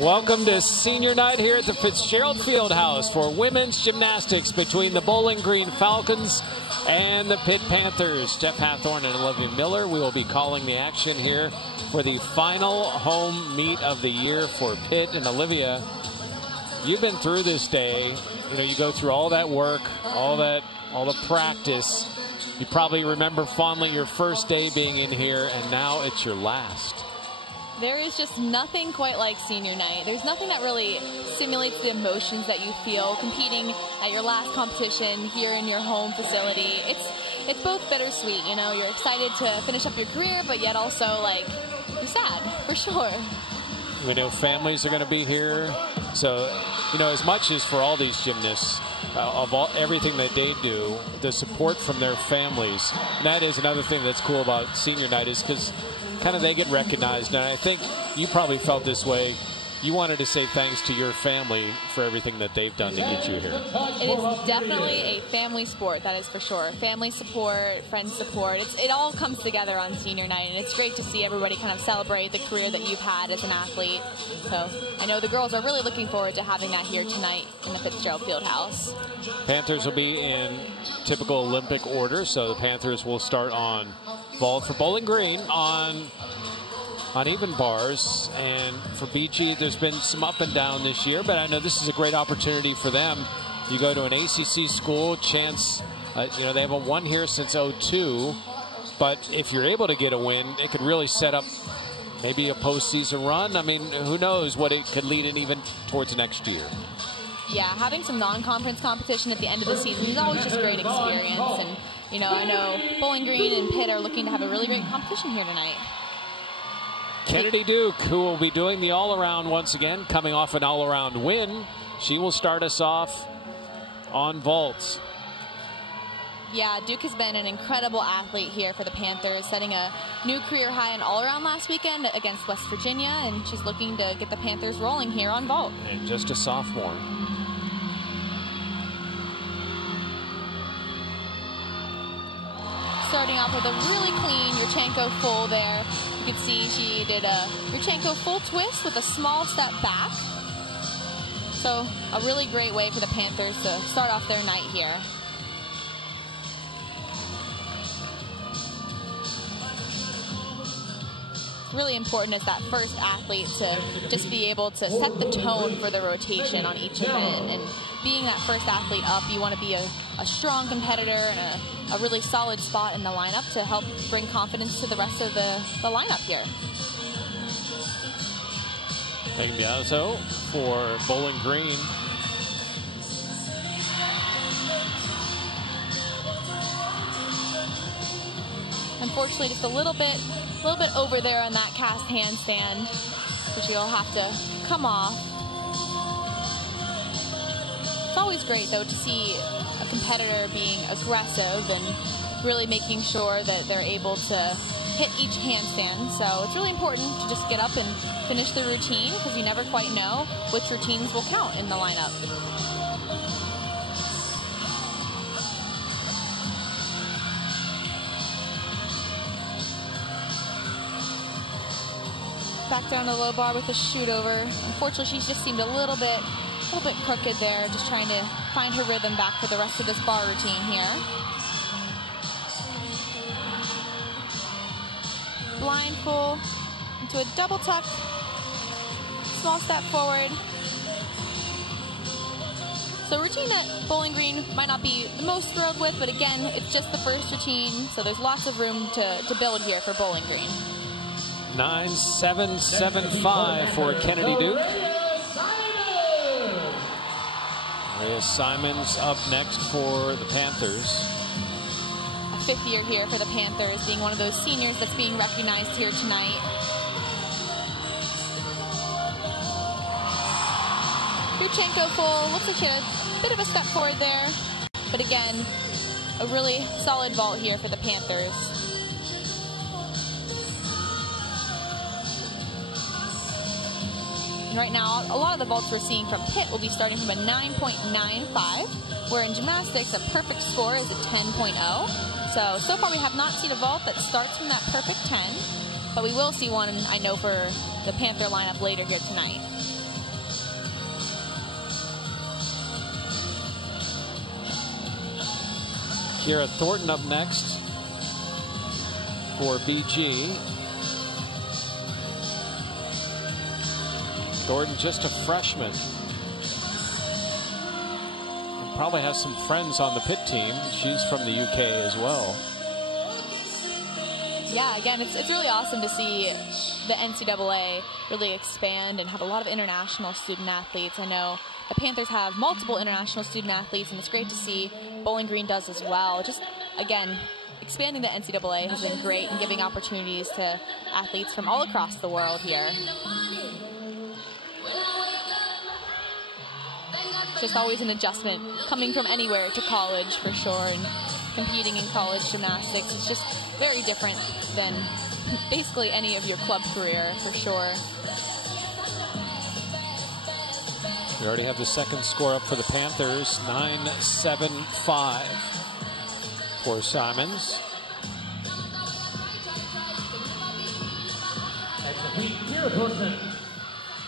Welcome to senior night here at the Fitzgerald Fieldhouse for women's gymnastics between the Bowling Green Falcons and the Pitt Panthers. Jeff Hathorn and Olivia Miller, we will be calling the action here for the final home meet of the year for Pitt. And Olivia, you've been through this day. You know, you go through all that work, all the practice. You probably remember fondly your first day being in here, and now it's your last. There is just nothing quite like senior night. There's nothing that really simulates the emotions that you feel competing at your last competition here in your home facility. It's both bittersweet, you know, you're excited to finish up your career, but yet also, like, you're sad, for sure. We know families are going to be here. So, you know, as much as for all these gymnasts, everything that they do, the support from their families. And that is another thing that's cool about senior night, is because kind of they get recognized. And I think you probably felt this way. You wanted to say thanks to your family for everything that they've done to get you here. It is definitely a family sport, that is for sure. Family support, friend support, it all comes together on senior night, and it's great to see everybody kind of celebrate the career that you've had as an athlete. So I know the girls are really looking forward to having that here tonight in the Fitzgerald Fieldhouse. Panthers will be in typical Olympic order, so the Panthers will start on vault for Bowling Green on even bars, and for BG there's been some up and down this year, but I know this is a great opportunity for them. You go to an ACC school, chance, you know, they haven't won here since '02, but if you're able to get a win, it could really set up maybe a postseason run. I mean, who knows what it could lead in even towards next year. Yeah, having some non-conference competition at the end of the season is always just a great experience, and you know, I know Bowling Green and Pitt are looking to have a really great competition here tonight. Kennedy Duke, who will be doing the all-around once again, coming off an all-around win. She will start us off on vaults. Yeah, Duke has been an incredible athlete here for the Panthers, setting a new career high in all-around last weekend against West Virginia, and she's looking to get the Panthers rolling here on vault. And just a sophomore. Starting off with a really clean Yurchenko full there. You can see she did a Yurchenko full twist with a small step back. So a really great way for the Panthers to start off their night here. It's really important as that first athlete to just be able to set the tone for the rotation on each event. And being that first athlete up, you want to be a strong competitor and a really solid spot in the lineup to help bring confidence to the rest of the lineup here. Megan Biazzo for Bowling Green. Unfortunately, just a little bit over there on that cast handstand, which you'll have to come off. It's always great, though, to see a competitor being aggressive and really making sure that they're able to hit each handstand. So it's really important to just get up and finish the routine, because you never quite know which routines will count in the lineup. Back down to the low bar with the shoot over. Unfortunately, she's just seemed a little bit crooked there, just trying to find her rhythm back for the rest of this bar routine here. Blind full into a double tuck, small step forward. So routine that Bowling Green might not be the most thrilled with, but again, it's just the first routine, so there's lots of room to build here for Bowling Green. 9-7-7-5 for Kennedy Duke. Leah Simons up next for the Panthers. A fifth year here for the Panthers, being one of those seniors that's being recognized here tonight. Yurchenko full, looks like she had a bit of a step forward there, but again, a really solid vault here for the Panthers. And right now, a lot of the vaults we're seeing from Pitt will be starting from a 9.95, where in gymnastics, a perfect score is a 10.0. So far we have not seen a vault that starts from that perfect 10, but we will see one, I know, for the Panther lineup later here tonight. Kira Thornton up next for BG. Thornton just a freshman. Probably has some friends on the Pitt team. She's from the UK as well. Yeah, again, it's really awesome to see the NCAA really expand and have a lot of international student athletes. I know the Panthers have multiple international student athletes, and it's great to see Bowling Green does as well. Just, again, expanding the NCAA has been great and giving opportunities to athletes from all across the world here. Just always an adjustment coming from anywhere to college for sure, and competing in college gymnastics. It's just very different than basically any of your club career for sure. We already have the second score up for the Panthers, 9-7-5 for Simons.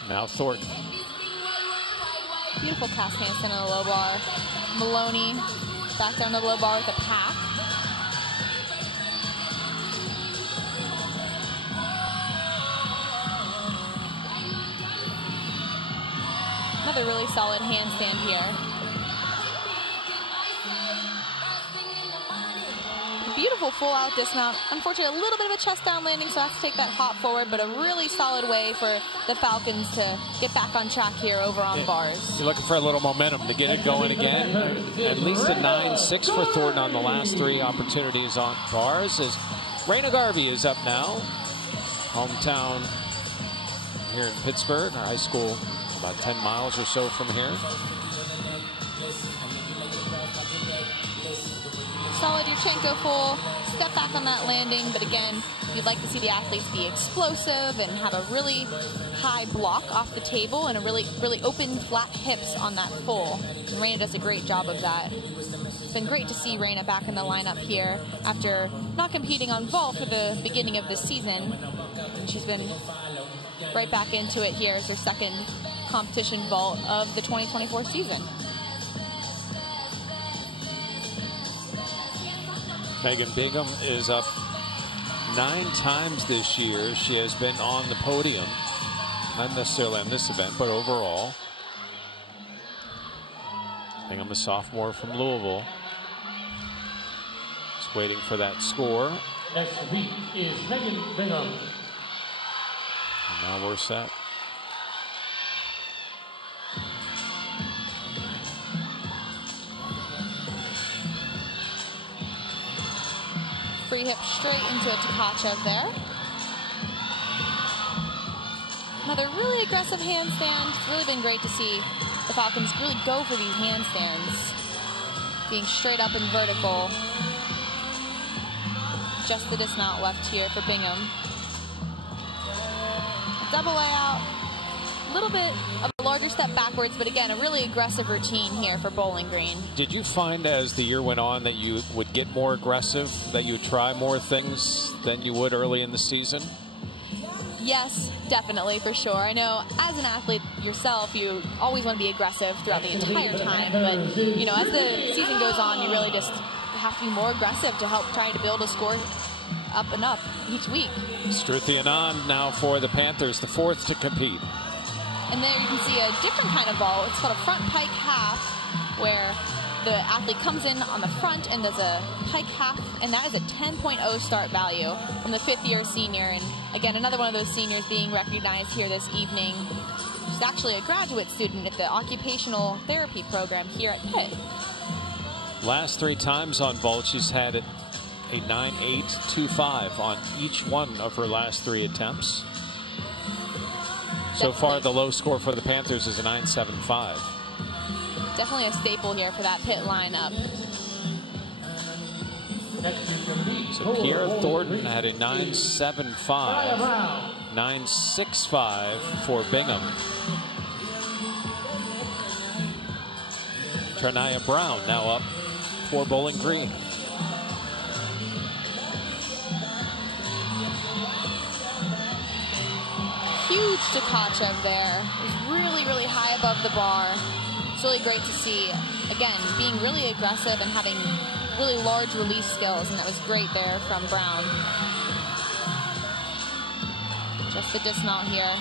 Now Thornton. Beautiful cast handstand on the low bar. Maloney back there on the low bar with a pack. Another really solid handstand here. Beautiful full out dismount. Unfortunately, a little bit of a chest down landing, so I have to take that hop forward, but a really solid way for the Falcons to get back on track here over on bars. You're looking for a little momentum to get it going again. At least a 9-6 for Thornton on the last 3 opportunities on bars, as Raina Garvey is up now. Hometown here in Pittsburgh, our high school about 10 miles or so from here. Solid Yurchenko full, step back on that landing, but again, you'd like to see the athletes be explosive and have a really high block off the table and a really open, flat hips on that full. And Raina does a great job of that. It's been great to see Raina back in the lineup here after not competing on vault for the beginning of this season. And she's been right back into it here as her second competition vault of the 2024 season. Megan Bingham is up 9 times this year. She has been on the podium, not necessarily on this event, but overall. Bingham, a sophomore from Louisville. Just waiting for that score. Next week is Megan Bingham. And now we're set. Free hip straight into a Tkachev there. Another really aggressive handstand. It's really been great to see the Falcons really go for these handstands. Being straight up and vertical. Just the dismount left here for Bingham. A double layout. A little bit of a larger step backwards, but again, a really aggressive routine here for Bowling Green. Did you find as the year went on that you would get more aggressive, that you would try more things than you would early in the season? Yes, definitely, for sure. I know as an athlete yourself, you always want to be aggressive throughout the entire time, but you know, as the season goes on, you really just have to be more aggressive to help try to build a score up and up each week. Struthi Anand now for the Panthers, the 4th to compete. And there you can see a different kind of vault. It's called a front pike half, where the athlete comes in on the front and does a pike half, and that is a 10.0 start value from the 5th-year senior. And again, another one of those seniors being recognized here this evening. She's actually a graduate student at the occupational therapy program here at Pitt. Last 3 times on vault, she's had a 9.825 on each one of her last 3 attempts. So far, the low score for the Panthers is a 9.75. Definitely a staple here for that Pitt lineup. So Kira Thornton had a 9.75, 9.65 for Bingham. Trinaya Brown now up for Bowling Green. Huge Tkachev there. It's really high above the bar. It's really great to see. Again, being really aggressive and having really large release skills, and that was great there from Brown. Just the dismount here.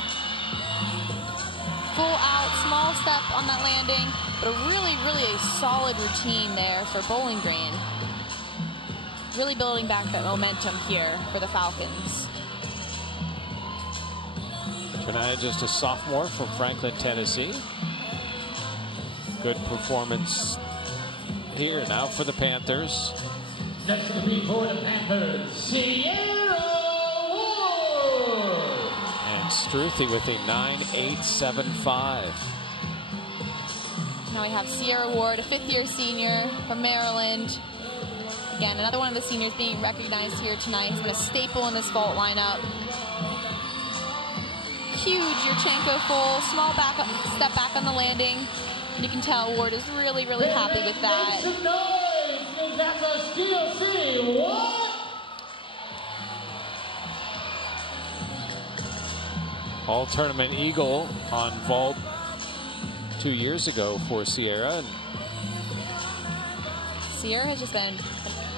Full out, small step on that landing, but a really solid routine there for Bowling Green. Really building back that momentum here for the Falcons. Tonight, just a sophomore from Franklin, Tennessee. Good performance here now for the Panthers. Next to be for the Panthers, Sierra Ward. And Struthy with a 9.875. Now we have Sierra Ward, a fifth-year senior from Maryland. Again, another one of the seniors being recognized here tonight. He's been a staple in this vault lineup. Huge Yurchenko full, small step back on the landing. And you can tell Ward is really happy with that. All tournament eagle on vault 2 years ago for Sierra. Sierra has just been an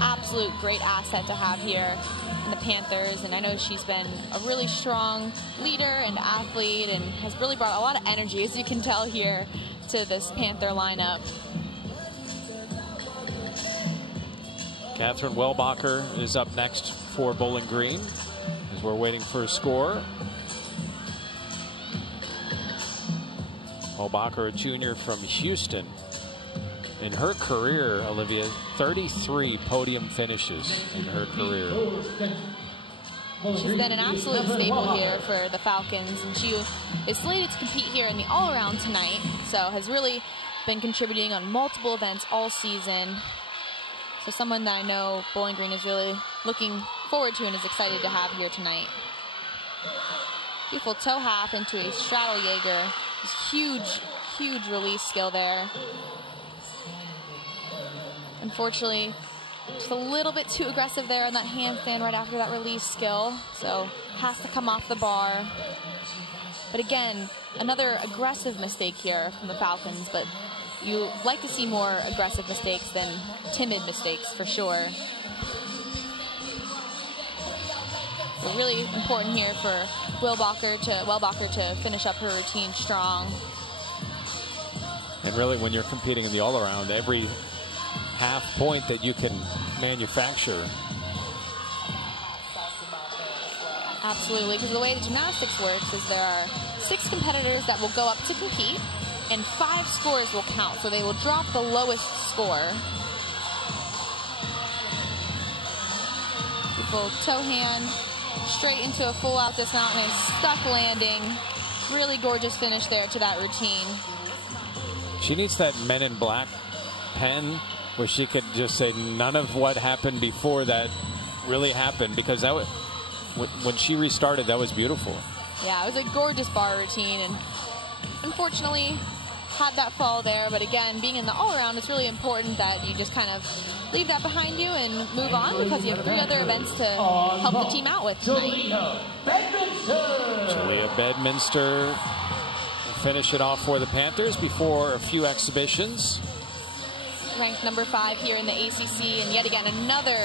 absolute great asset to have here in the Panthers, and I know she's been a really strong leader and athlete and has really brought a lot of energy, as you can tell here, to this Panther lineup. Catherine Wellbacher is up next for Bowling Green as we're waiting for a score. Wellbacher, a junior from Houston. In her career, Olivia, 33 podium finishes in her career. She's been an absolute staple here for the Falcons, and she is slated to compete here in the all-around tonight, so has really been contributing on multiple events all season. So someone that I know Bowling Green is really looking forward to and is excited to have here tonight. Beautiful toe half into a straddle Jaeger. Huge release skill there. Unfortunately, just a little bit too aggressive there on that handstand right after that release skill, so has to come off the bar. But again, another aggressive mistake here from the Falcons, but you like to see more aggressive mistakes than timid mistakes for sure. So really important here for Wellbacher to finish up her routine strong. And really, when you're competing in the all-around, every half point that you can manufacture. Absolutely, because the way the gymnastics works is there are 6 competitors that will go up to compete, and 5 scores will count, so they will drop the lowest score. Beautiful toe hand, straight into a full out dismount and a stuck landing. Really gorgeous finish there to that routine. She needs that Men in Black pen where she could just say none of what happened before that really happened, because that was, when she restarted, that was beautiful. Yeah, it was a gorgeous bar routine, and unfortunately had that fall there. But again, being in the all-around, it's really important that you just kind of leave that behind you and move on, because you have 3 other events to help the team out with tonight. Julia Bedminster will finish it off for the Panthers before a few exhibitions. Ranked number 5 here in the ACC, and yet again another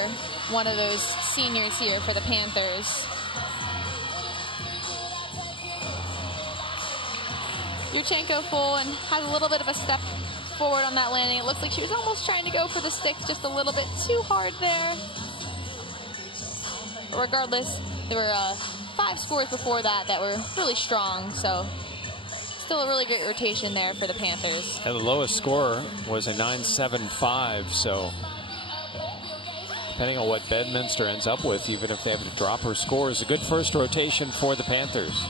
one of those seniors here for the Panthers. Yurchenko full and has a little bit of a step forward on that landing. It looks like she was almost trying to go for the sticks just a little bit too hard there. But regardless, there were 5 scores before that were really strong, so still a really great rotation there for the Panthers. And the lowest score was a 9.75, so depending on what Bedminster ends up with, even if they have to drop her score, is a good first rotation for the Panthers.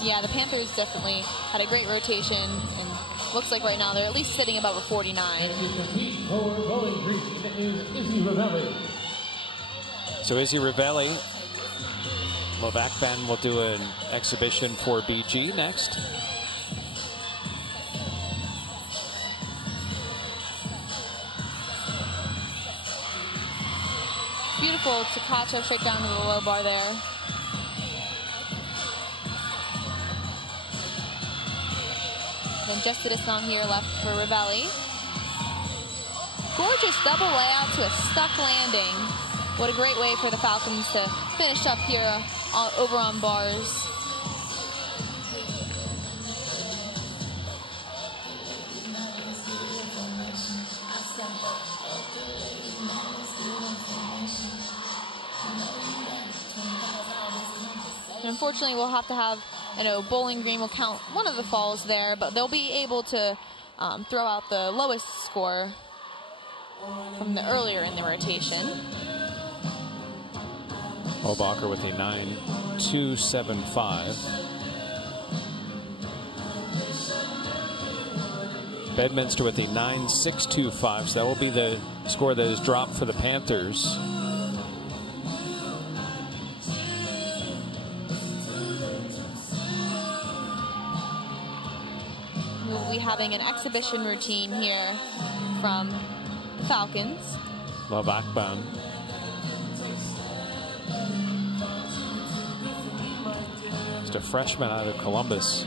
Yeah, the Panthers definitely had a great rotation, and looks like right now they're at least sitting above a 49. So Izzy Ravelli, Levac Ben will do an exhibition for BG next. Beautiful Takacho straight down to the low bar there. Then just to dismount here left for Ravelli. gorgeous double layout to a stuck landing. What a great way for the Falcons to finish up here over on bars. Unfortunately, we'll have to have, Bowling Green will count one of the falls there, but they'll be able to throw out the lowest score from the earlier in the rotation. Holbacher with a 9.275. Bedminster with a 9.625, so that will be the score that is dropped for the Panthers. We'll be having an exhibition routine here from the Falcons. Love Akban. Just a freshman out of Columbus.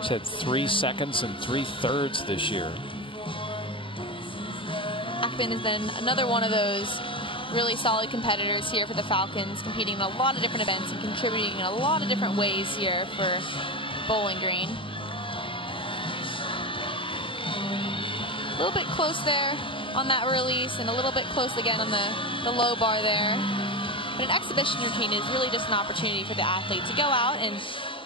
He's had 3 seconds and 3/3 this year. Akban has been another one of those really solid competitors here for the Falcons, competing in a lot of different events and contributing in a lot of different ways here for Bowling Green. A little bit close there on that release, and a little bit close again on the low bar there. But an exhibition routine is really just an opportunity for the athlete to go out and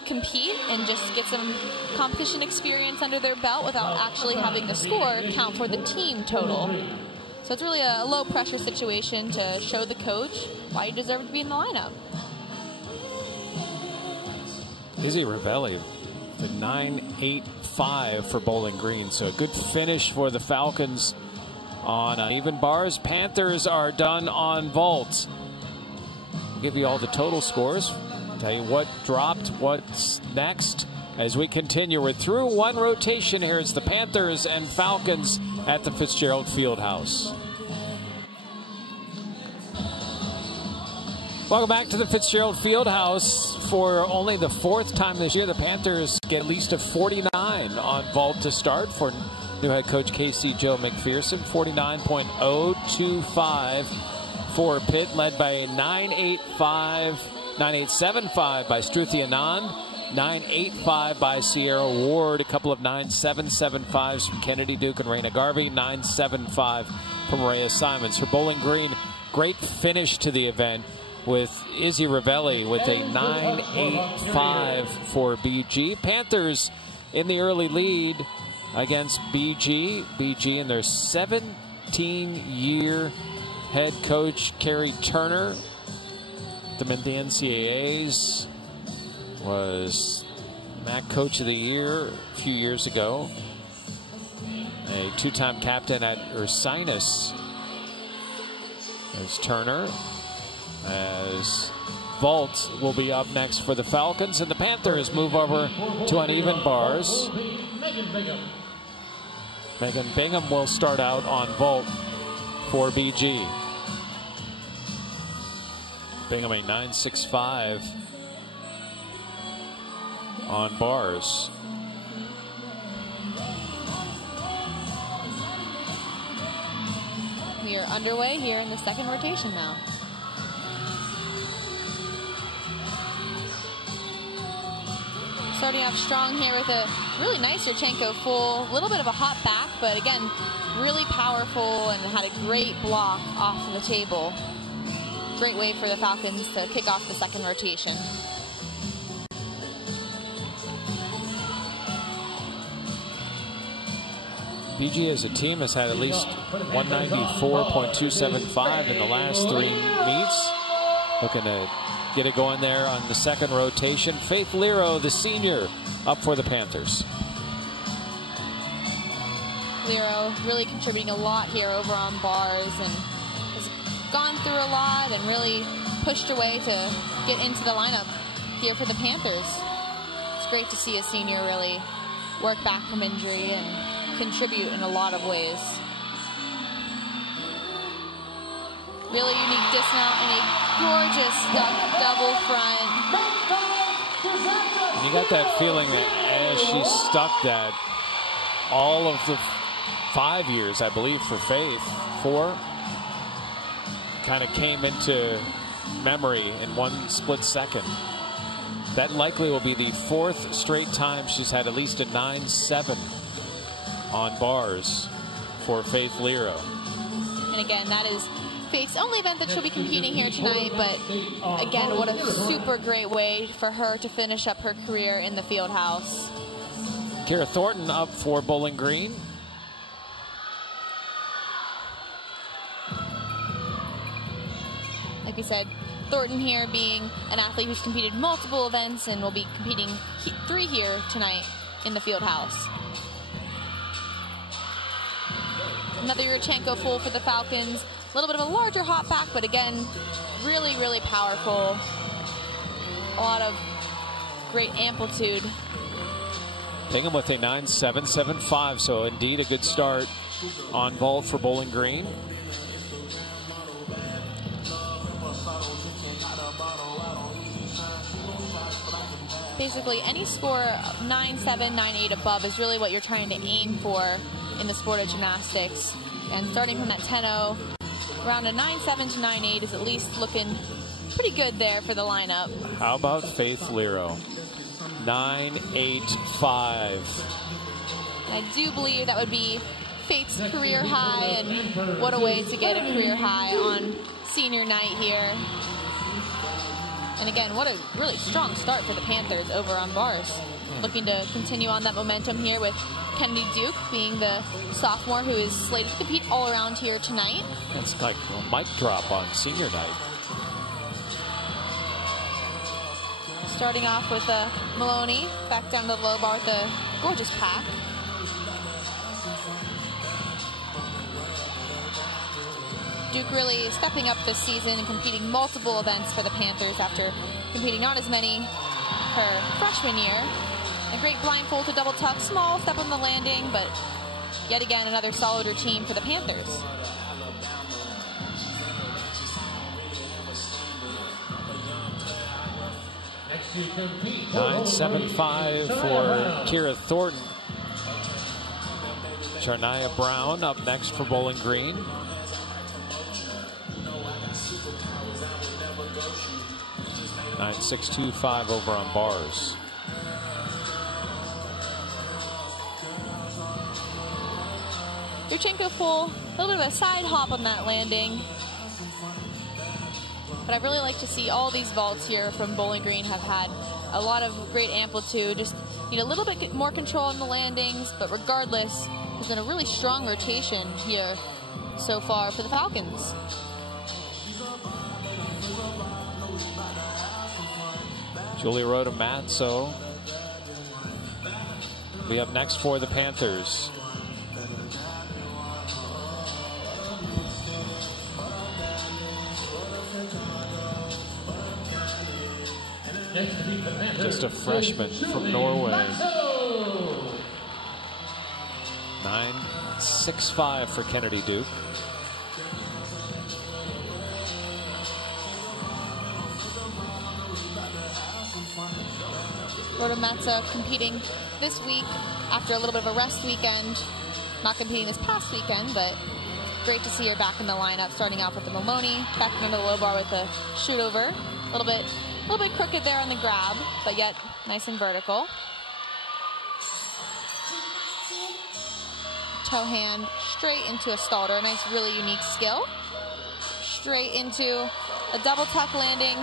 compete and just get some competition experience under their belt without actually having the score count for the team total. So it's really a low pressure situation to show the coach why you deserve to be in the lineup. Izzy Ravelli, the 9.85 for Bowling Green. So a good finish for the Falcons on even bars. Panthers are done on vault. I'll give you all the total scores. Tell you what dropped, what's next. As we continue, we're through one rotation here. It's the Panthers and Falcons at the Fitzgerald Fieldhouse. Welcome back to the Fitzgerald Fieldhouse. For only the 4th time this year, the Panthers get at least a 49 on vault to start for new head coach Casey Joe McPherson. 49.025 for Pitt, led by a 9.875 by Struthi Anand, 9.85 by Sierra Ward, a couple of 9.775s from Kennedy Duke and Raina Garvey, 9.75 from Maria Simons. For Bowling Green, great finish to the event with Izzy Ravelli with a 9.85 for BG. Panthers in the early lead against BG. BG and their 17-year head coach, Kerry Turner. Them in the NCAAs, was MAC Coach of the Year a few years ago. A 2-time captain at Ursinus as Turner. As vault will be up next for the Falcons, and the Panthers move over to uneven bars. Megan Bingham will start out on vault for BG. Bingham a 9.65 on bars. We are underway here in the second rotation now. Starting off strong here with a really nice Yurchenko full, a little bit of a hop back, but again, really powerful and had a great block off of the table. Great way for the Falcons to kick off the second rotation. BG as a team has had at least 194.275 in the last 3 meets. Looking to get it going there on the second rotation. Faith Lero, the senior, up for the Panthers. Lero really contributing a lot here over on bars and has gone through a lot and really pushed her way to get into the lineup here for the Panthers. It's great to see a senior really work back from injury and contribute in a lot of ways. Really unique dismount and a gorgeous double front. And you got that feeling that as she stuck that, all of the 5 years, I believe, for Faith. 4 kind of came into memory in one split second. That likely will be the 4th straight time she's had at least a 9-7 on bars for Faith Lero. And again, that is Faith's only event that she'll be competing here tonight, but again, what a super great way for her to finish up her career in the field house. Kira Thornton up for Bowling Green. Like we said, Thornton here being an athlete who's competed multiple events and will be competing 3 here tonight in the field house. Another Yurchenko full for the Falcons. A little bit of a larger hop back, but again, really, really powerful. A lot of great amplitude. Bingham with a 9.775, so indeed a good start on vault for Bowling Green. Basically, any score 9.7, 9.8 above is really what you're trying to aim for in the sport of gymnastics. And starting from that 10.0, around a 9.7 to 9.8 is at least looking pretty good there for the lineup. How about Faith Lero? 9.85. I do believe that would be Faith's career high, and what a way to get a career high on senior night here. And again, what a really strong start for the Panthers over on bars. Looking to continue on that momentum here with Kennedy Duke being the sophomore who is slated to compete all around here tonight. It's like a mic drop on senior night. Starting off with Maloney, back down to the low bar with a gorgeous pack. Duke really stepping up this season and competing multiple events for the Panthers after competing not as many her freshman year. A great blindfold to double tuck, small step on the landing, but yet again another solid routine for the Panthers. Next to compete. 9.75 for Kira Thornton. Charnia Brown up next for Bowling Green. .9.625 over on bars. Yurchenko full, a little bit of a side hop on that landing. But I really like to see all these vaults here from Bowling Green have had a lot of great amplitude. Just need a little bit more control on the landings, but regardless, there's been a really strong rotation here so far for the Falcons. Julia Roda-Matzo will be up next for the Panthers. Just a freshman from Norway. 9.65 for Kennedy Duke. Roda-Matzo competing this week after a little bit of a rest weekend. Not competing this past weekend, but great to see her back in the lineup, starting off with the Maloney, back into the low bar with the shoot over. A little bit crooked there on the grab, but yet nice and vertical. Toe hand straight into a stalder, a nice, really unique skill. Straight into a double tuck landing.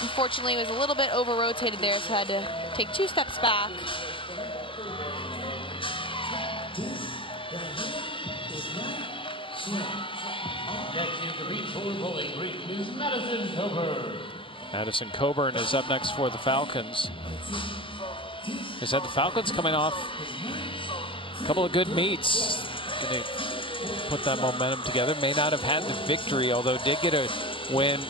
Unfortunately, it was a little bit over-rotated there, so had to take 2 steps back. Next in compete for Bowling Green is Madison Coburn. Madison Coburn is up next for the Falcons. They said the Falcons coming off a couple of good meets. Going to put that momentum together. May not have had the victory, although did get a win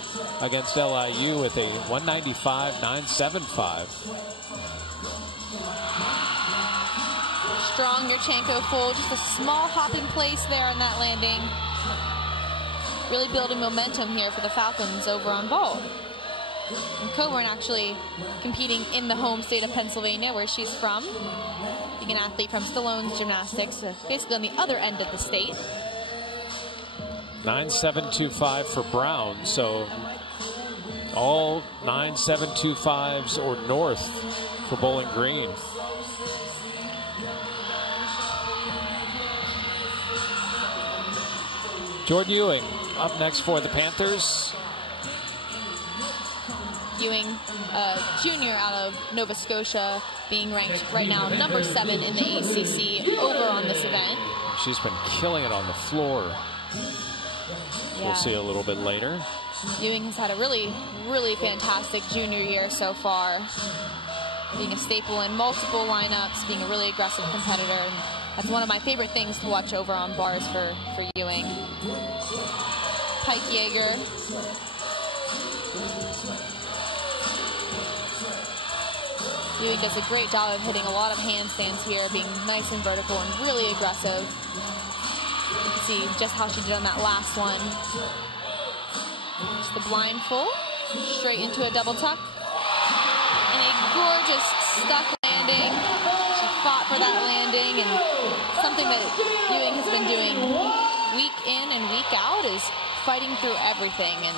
against LIU with a 195.975. Strong Yurchenko full, just a small hopping place there on that landing. Really building momentum here for the Falcons over on vault. And Coburn actually competing in the home state of Pennsylvania, where she's from. being an athlete from Stallone's Gymnastics, basically on the other end of the state. 9.725 for Brown, so all 9.725s or north for Bowling Green. Jordan Ewing up next for the Panthers. Ewing, junior out of Nova Scotia, being ranked right now number 7 in the ACC over on this event. She's been killing it on the floor. Yeah. We'll see a little bit later. Ewing has had a really, really fantastic junior year so far. Being a staple in multiple lineups, being a really aggressive competitor. And that's one of my favorite things to watch over on bars for Ewing. Pike Jaeger. Ewing does a great job of hitting a lot of handstands here, being nice and vertical and really aggressive. You can see just how she did on that last one. Just the blind full, straight into a double tuck. And a gorgeous stuck landing. She fought for that landing, and something that Ewing has been doing week in and week out is fighting through everything. And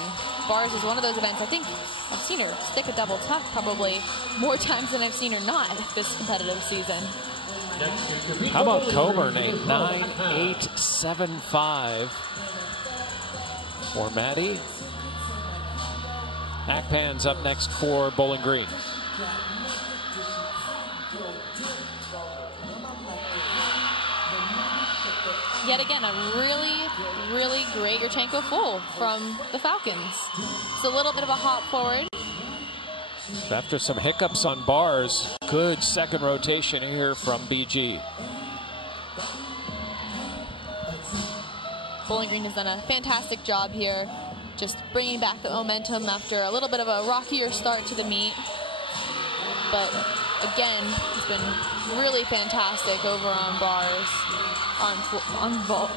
bars is one of those events I think I've seen her stick a double tuck probably more times than I've seen her not this competitive season. How about Coburn, a 9.875 for Maddie. Akpan's up next for Bowling Green. Yet again, a really, really great Yurchenko full from the Falcons. It's a little bit of a hop forward. After some hiccups on bars, good second rotation here from BG. Bowling Green has done a fantastic job here, just bringing back the momentum after a little bit of a rockier start to the meet. But again, it's been really fantastic over on bars, on vault.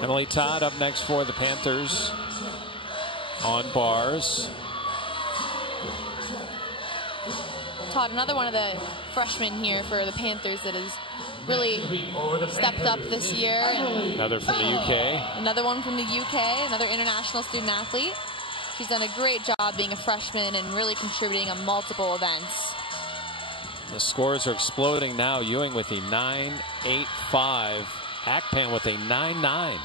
Emily Todd up next for the Panthers on bars. Todd, another one of the freshmen here for the Panthers that has really stepped up this year. And another from the UK. Another one from the UK, another international student athlete. She's done a great job being a freshman and really contributing on multiple events. The scores are exploding now. Ewing with a 9.85. Akpan with a 9.9.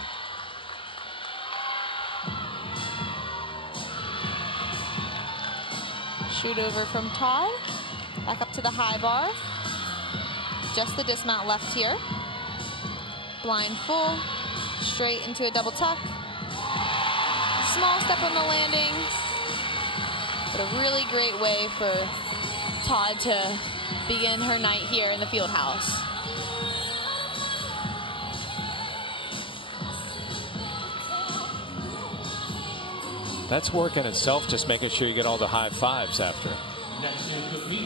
Shoot over from Todd. Back up to the high bar. Just the dismount left here. Blind full. Straight into a double tuck. Small step on the landing. But a really great way for Todd to begin her night here in the field house. That's work in itself, just making sure you get all the high fives after.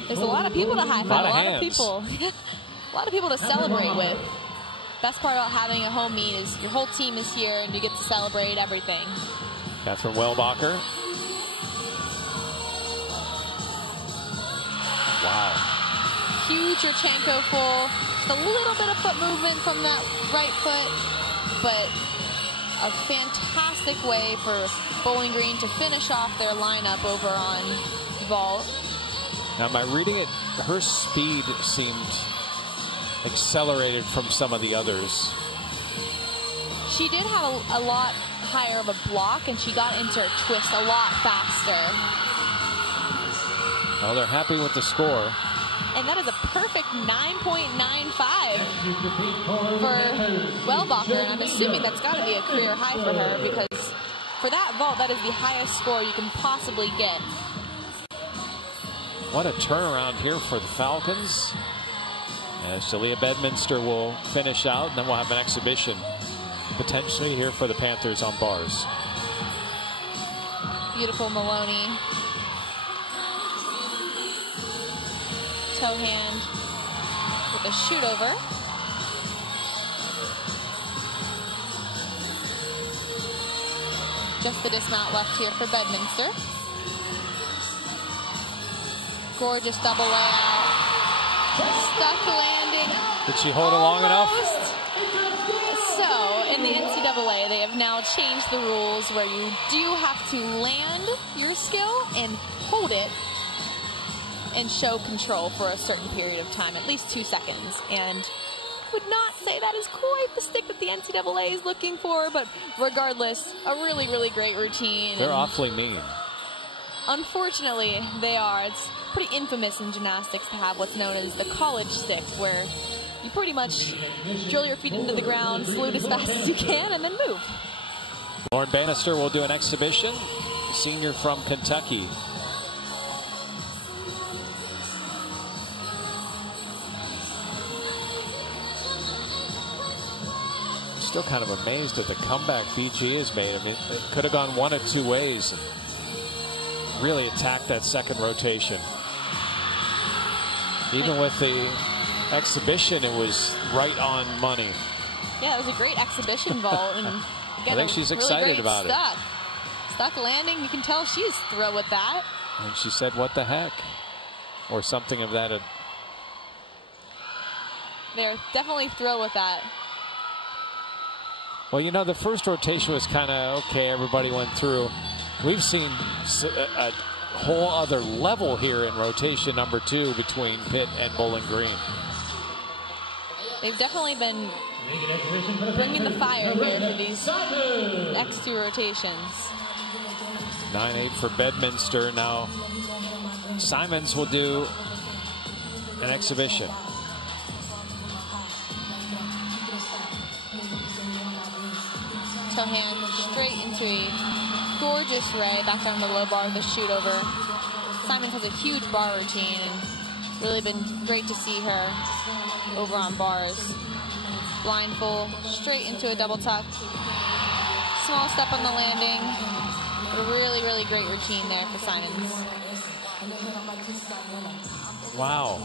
There's a lot of people to high five, a lot of people to celebrate with. Best part about having a home meet is your whole team is here and you get to celebrate everything. Catherine Wellbacher. Wow. Huge Yurchenko full. Just a little bit of foot movement from that right foot, but a fantastic way for Bowling Green to finish off their lineup over on vault. Now, by reading it, her speed seemed accelerated from some of the others. She did have a lot higher of a block, and she got into her twist a lot faster. Well, they're happy with the score. And that is a perfect 9.95 for Wellbacher, and I'm assuming that's got to be a career high for her, because for that vault, that is the highest score you can possibly get. What a turnaround here for the Falcons. As Shalia Bedminster will finish out, and then we'll have an exhibition potentially here for the Panthers on bars. Beautiful Maloney. Toe hand with a shoot over. Just the dismount left here for Bedminster. Gorgeous double layout. Stuck landing. Did she hold it long enough? So, in the NCAA, they have now changed the rules where you do have to land your skill and hold it and show control for a certain period of time, at least 2 seconds. And would not say that is quite the stick that the NCAA is looking for, but regardless, a really, really great routine. They're awfully mean. Unfortunately, they are. It's pretty infamous in gymnastics to have what's known as the college stick, where you pretty much drill your feet into the ground, salute as fast as you can, and then move. Lauren Bannister will do an exhibition, senior from Kentucky. Still kind of amazed at the comeback BG has made. I mean, it could have gone one of two ways and really attacked that second rotation. Even with the exhibition, it was right on money. Yeah, it was a great exhibition vault. And I think she's excited about it. Stuck landing, you can tell she's thrilled with that. And she said, "What the heck?" Or something of that. They're definitely thrilled with that. Well, you know, the first rotation was kind of okay. Everybody went through. We've seen a whole other level here in rotation number 2 between Pitt and Bowling Green. They've definitely been bringing the fire here for these next 2 rotations. 9-8 for Bedminster. Now Simons will do an exhibition. Toe hand straight into a gorgeous ray back down the low bar with a shoot over. Simons has a huge bar routine and really been great to see her over on bars. Blindfold straight into a double tuck. Small step on the landing. But a really, really great routine there for Simons. Wow.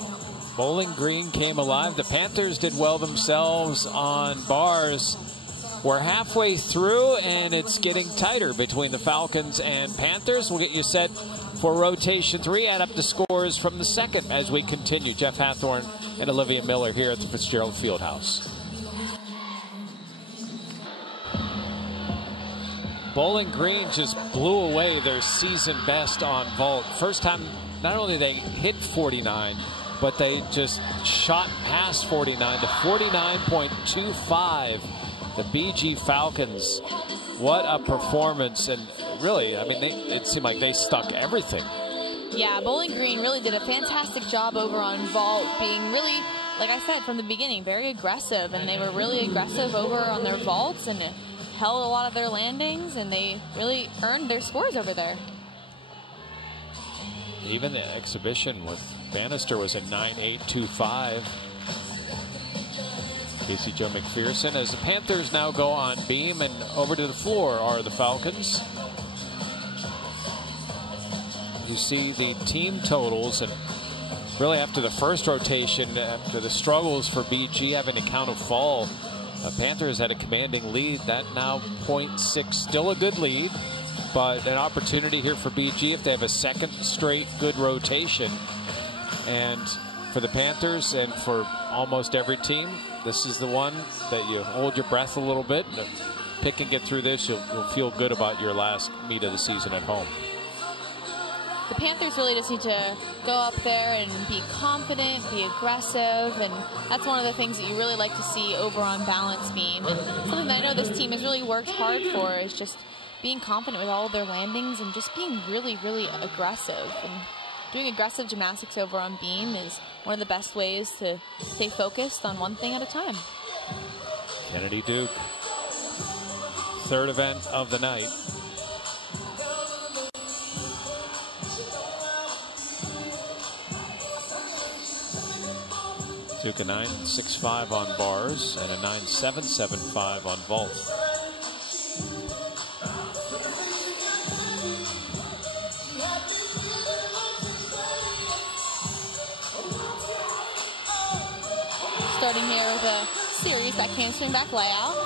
Bowling Green came alive. The Panthers did well themselves on bars. We're halfway through, and it's getting tighter between the Falcons and Panthers. We'll get you set for rotation 3. Add up the scores from the second as we continue. Jeff Hathorn and Olivia Miller here at the Fitzgerald Fieldhouse. Bowling Green just blew away their season best on vault. First time, not only they hit 49, but they just shot past 49 to 49.25. The BG Falcons, what a performance. And really, I mean, it seemed like they stuck everything. Yeah, Bowling Green really did a fantastic job over on vault, being really, like I said from the beginning, very aggressive. And they were really aggressive over on their vaults and held a lot of their landings, and they really earned their scores over there. Even the exhibition with Bannister was a 9.825. Casey Jo McPherson, as the Panthers now go on beam, and over to the floor are the Falcons. You see the team totals, and really after the first rotation, after the struggles for BG having to count a fall, Panthers had a commanding lead. That now 0.6, still a good lead, but an opportunity here for BG if they have a second straight good rotation. And for the Panthers and for almost every team, this is the one that you hold your breath a little bit. And pick and get through this, you'll feel good about your last meet of the season at home. The Panthers really just need to go up there and be confident, be aggressive, and that's one of the things that you really like to see over on balance beam. And something that I know this team has really worked hard for is just being confident with all of their landings and just being really, really aggressive. And doing aggressive gymnastics over on beam is one of the best ways to stay focused on one thing at a time. Kennedy Duke, third event of the night. Duke a 9.65 on bars and a 9.775 on vault. Starting here with a series that can swing back layout.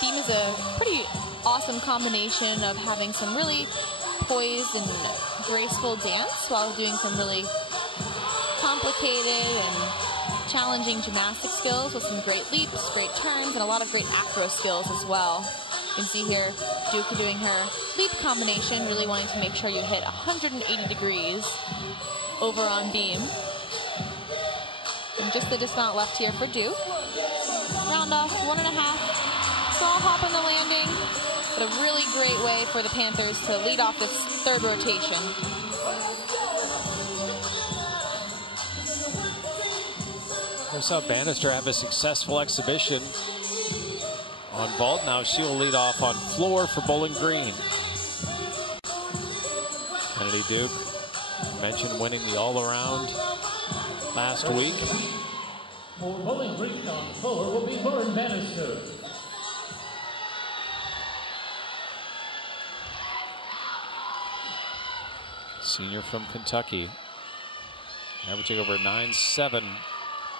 Beam beam is a pretty awesome combination of having some really poised and graceful dance while doing some really complicated and challenging gymnastic skills with some great leaps, great turns, and a lot of great acro skills as well. You can see here Duke doing her leap combination, really wanting to make sure you hit 180 degrees over on beam. And just the dismount left here for Duke. Round off, 1.5. Small hop on the landing, but a really great way for the Panthers to lead off this third rotation. We saw Bannister have a successful exhibition on vault. Now she'll lead off on floor for Bowling Green. Kennedy Duke, mentioned winning the all-around last week. For Bowling Green on floor will be Lauren Bannister. Senior from Kentucky, averaging over 9.7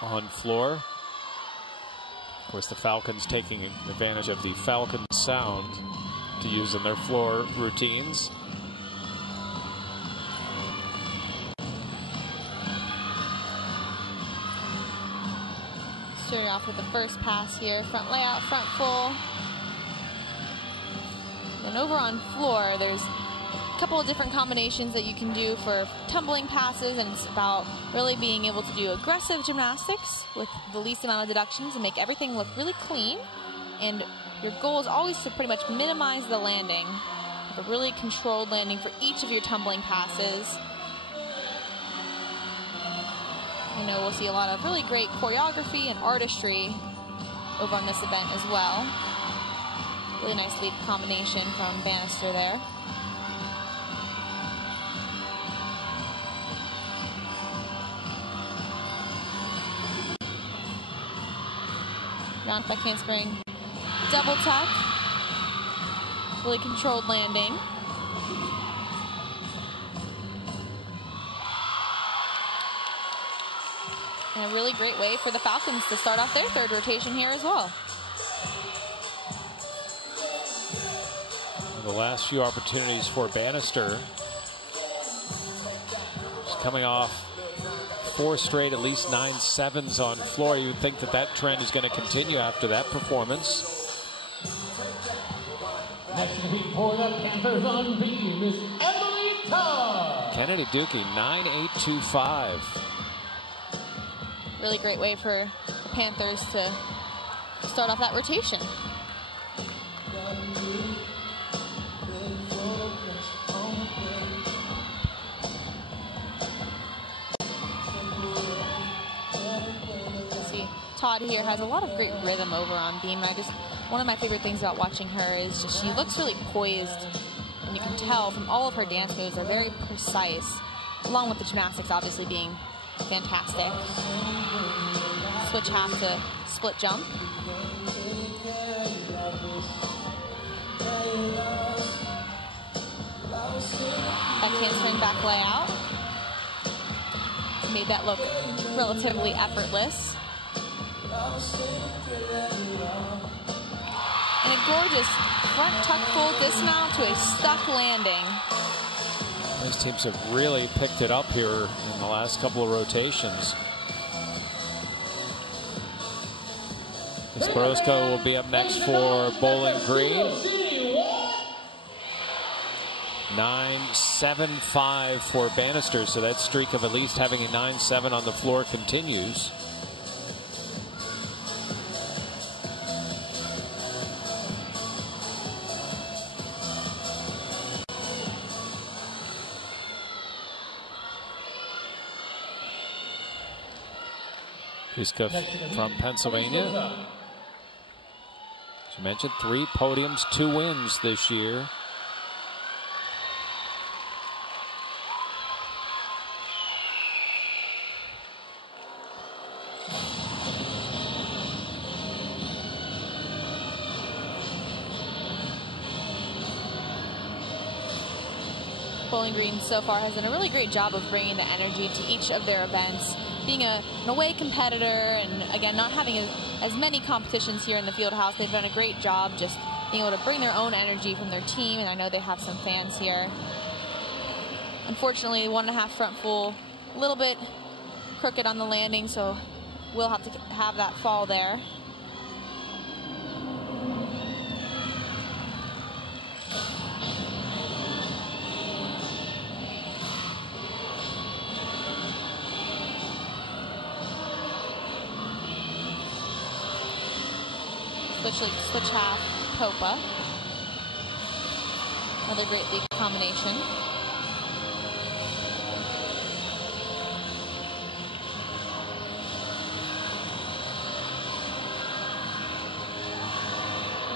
on floor. Of course, the Falcons taking advantage of the Falcon sound to use in their floor routines. Starting off with the first pass here, front layout, front full. And over on floor, there's a couple of different combinations that you can do for tumbling passes, and it's about really being able to do aggressive gymnastics with the least amount of deductions and make everything look really clean. And your goal is always to pretty much minimize the landing. Have a really controlled landing for each of your tumbling passes. I know we'll see a lot of really great choreography and artistry over on this event as well. Really nice leap combination from Bannister there. Round back handspring, double tuck, really controlled landing. And a really great way for the Falcons to start off their third rotation here as well. The last few opportunities for Bannister. She's coming off 4 straight, at least 9.7s on floor. You would think that that trend is going to continue after that performance. Next to be for the Panthers on beam is Emily Todd. Kennedy Dukey, 9.825. Really great way for the Panthers to start off that rotation. Todd here has a lot of great rhythm over on beam. And one of my favorite things about watching her is just she looks really poised, and you can tell from all of her dance moves are very precise, along with the gymnastics obviously being fantastic. Switch half to split jump. Back handspring, back layout. Made that look relatively effortless. And a gorgeous front tuck full dismount to a stuck landing. These teams have really picked it up here in the last couple of rotations. Sprosko will be up next for Bowling Green. 9.75 for Bannister, so that streak of at least having a 9.7 on the floor continues. Kuska from Pennsylvania. As you mentioned, 3 podiums, 2 wins this year. Bowling Green so far has done a really great job of bringing the energy to each of their events. being an away competitor, and again, not having as many competitions here in the field house, they've done a great job just being able to bring their own energy from their team, and I know they have some fans here. Unfortunately, 1.5 front full, a little bit crooked on the landing, so we'll have to have that fall there. Switch half, Popa. Another great leap combination.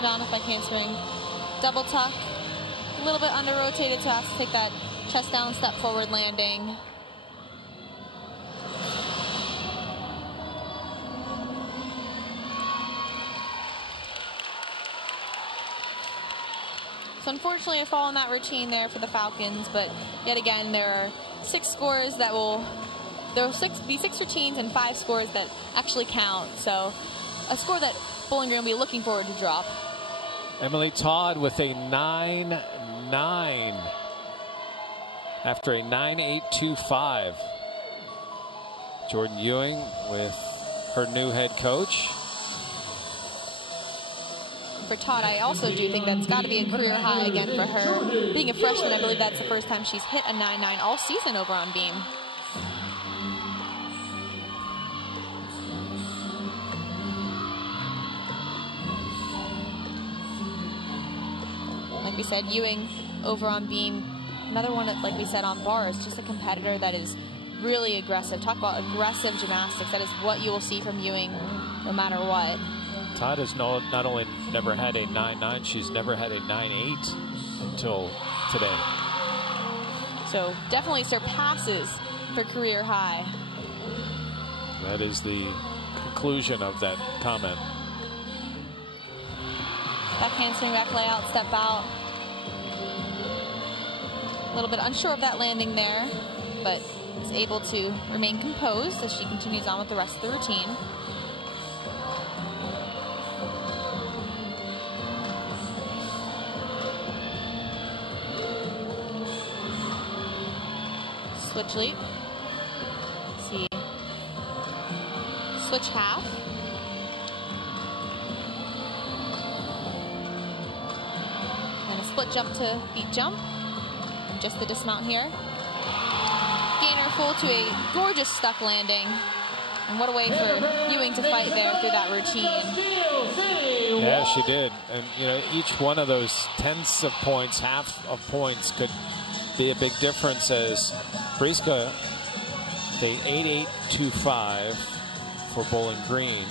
Down if I can't swing. Double tuck. A little bit under rotated, so I have to take that chest down, step forward landing. So unfortunately, a fall in that routine there for the Falcons, but yet again, there are 6 scores that will, there will be 6 routines and 5 scores that actually count. So a score that Bowling Green will be looking forward to drop. Emily Todd with a 9-9 after a 9.825. Jordan Ewing with her new head coach. For Todd, I also do think that's got to be a career high again for her. Being a freshman, I believe that's the first time she's hit a 9-9 all season over on beam. Like we said, Ewing over on beam. Another one that, like we said, on bar is just a competitor that is really aggressive. Talk about aggressive gymnastics. That is what you will see from Ewing no matter what. Todd has not only never had a 9-9, she's never had a 9-8 until today. So definitely surpasses her career high. That is the conclusion of that comment. Backhand swing, back layout, step out. A little bit unsure of that landing there, but is able to remain composed as she continues on with the rest of the routine. Switch leap. Let's see. Switch half. And a split jump to beat jump. Just the dismount here. Gainer full to a gorgeous stuck landing. And what a way for Ewing to fight there through that routine. Yeah, she did. And you know, each one of those tenths of points, half of points could be a big difference, as Briska, the 8.825 for Bowling Green.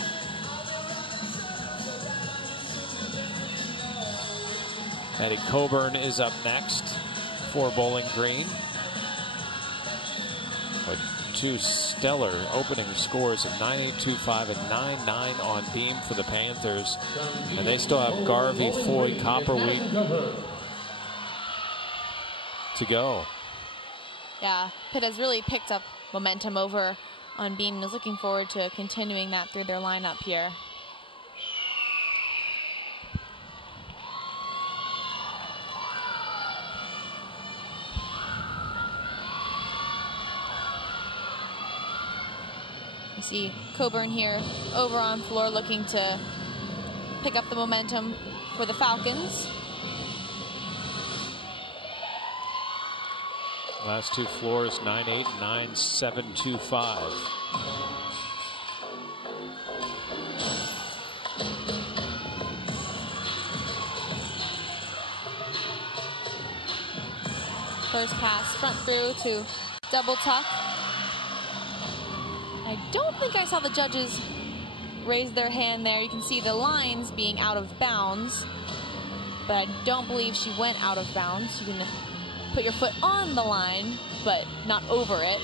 Eddie Coburn is up next for Bowling Green. But 2 stellar opening scores of 9.825 and 9.9 on beam for the Panthers. And they still have Garvey, Foy, Copperweed to go. Yeah, Pitt has really picked up momentum over on beam and is looking forward to continuing that through their lineup here. You see Coburn here over on floor looking to pick up the momentum for the Falcons. Last 2 floors, 9.8, 9.725. First pass, front through to double tuck. I don't think I saw the judges raise their hand there. You can see the lines being out of bounds, but I don't believe she went out of bounds. You can put your foot on the line, but not over it.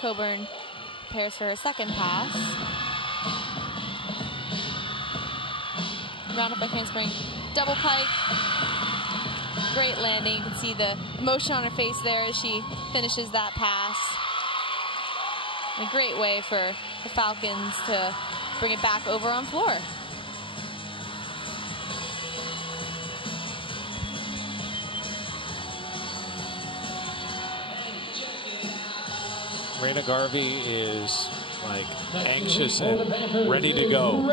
Coburn prepares for her second pass. Round up by handspring, double pike. Great landing. You can see the emotion on her face there as she finishes that pass. A great way for the Falcons to bring it back over on floor. Raina Garvey is like anxious and ready to go.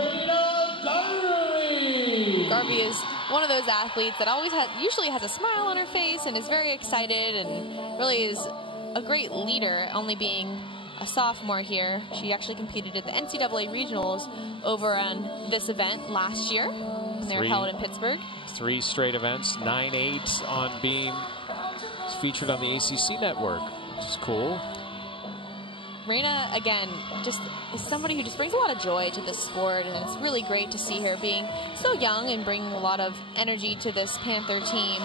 Garvey is one of those athletes that usually has a smile on her face and is very excited and really is a great leader, only being a sophomore here. She actually competed at the NCAA regionals over on this event last year, and they were held in Pittsburgh. 3 straight events, 9/8 on beam. It's featured on the ACC network, which is cool. Raina, again, just is somebody who just brings a lot of joy to this sport, and it's really great to see her being so young and bringing a lot of energy to this Panther team.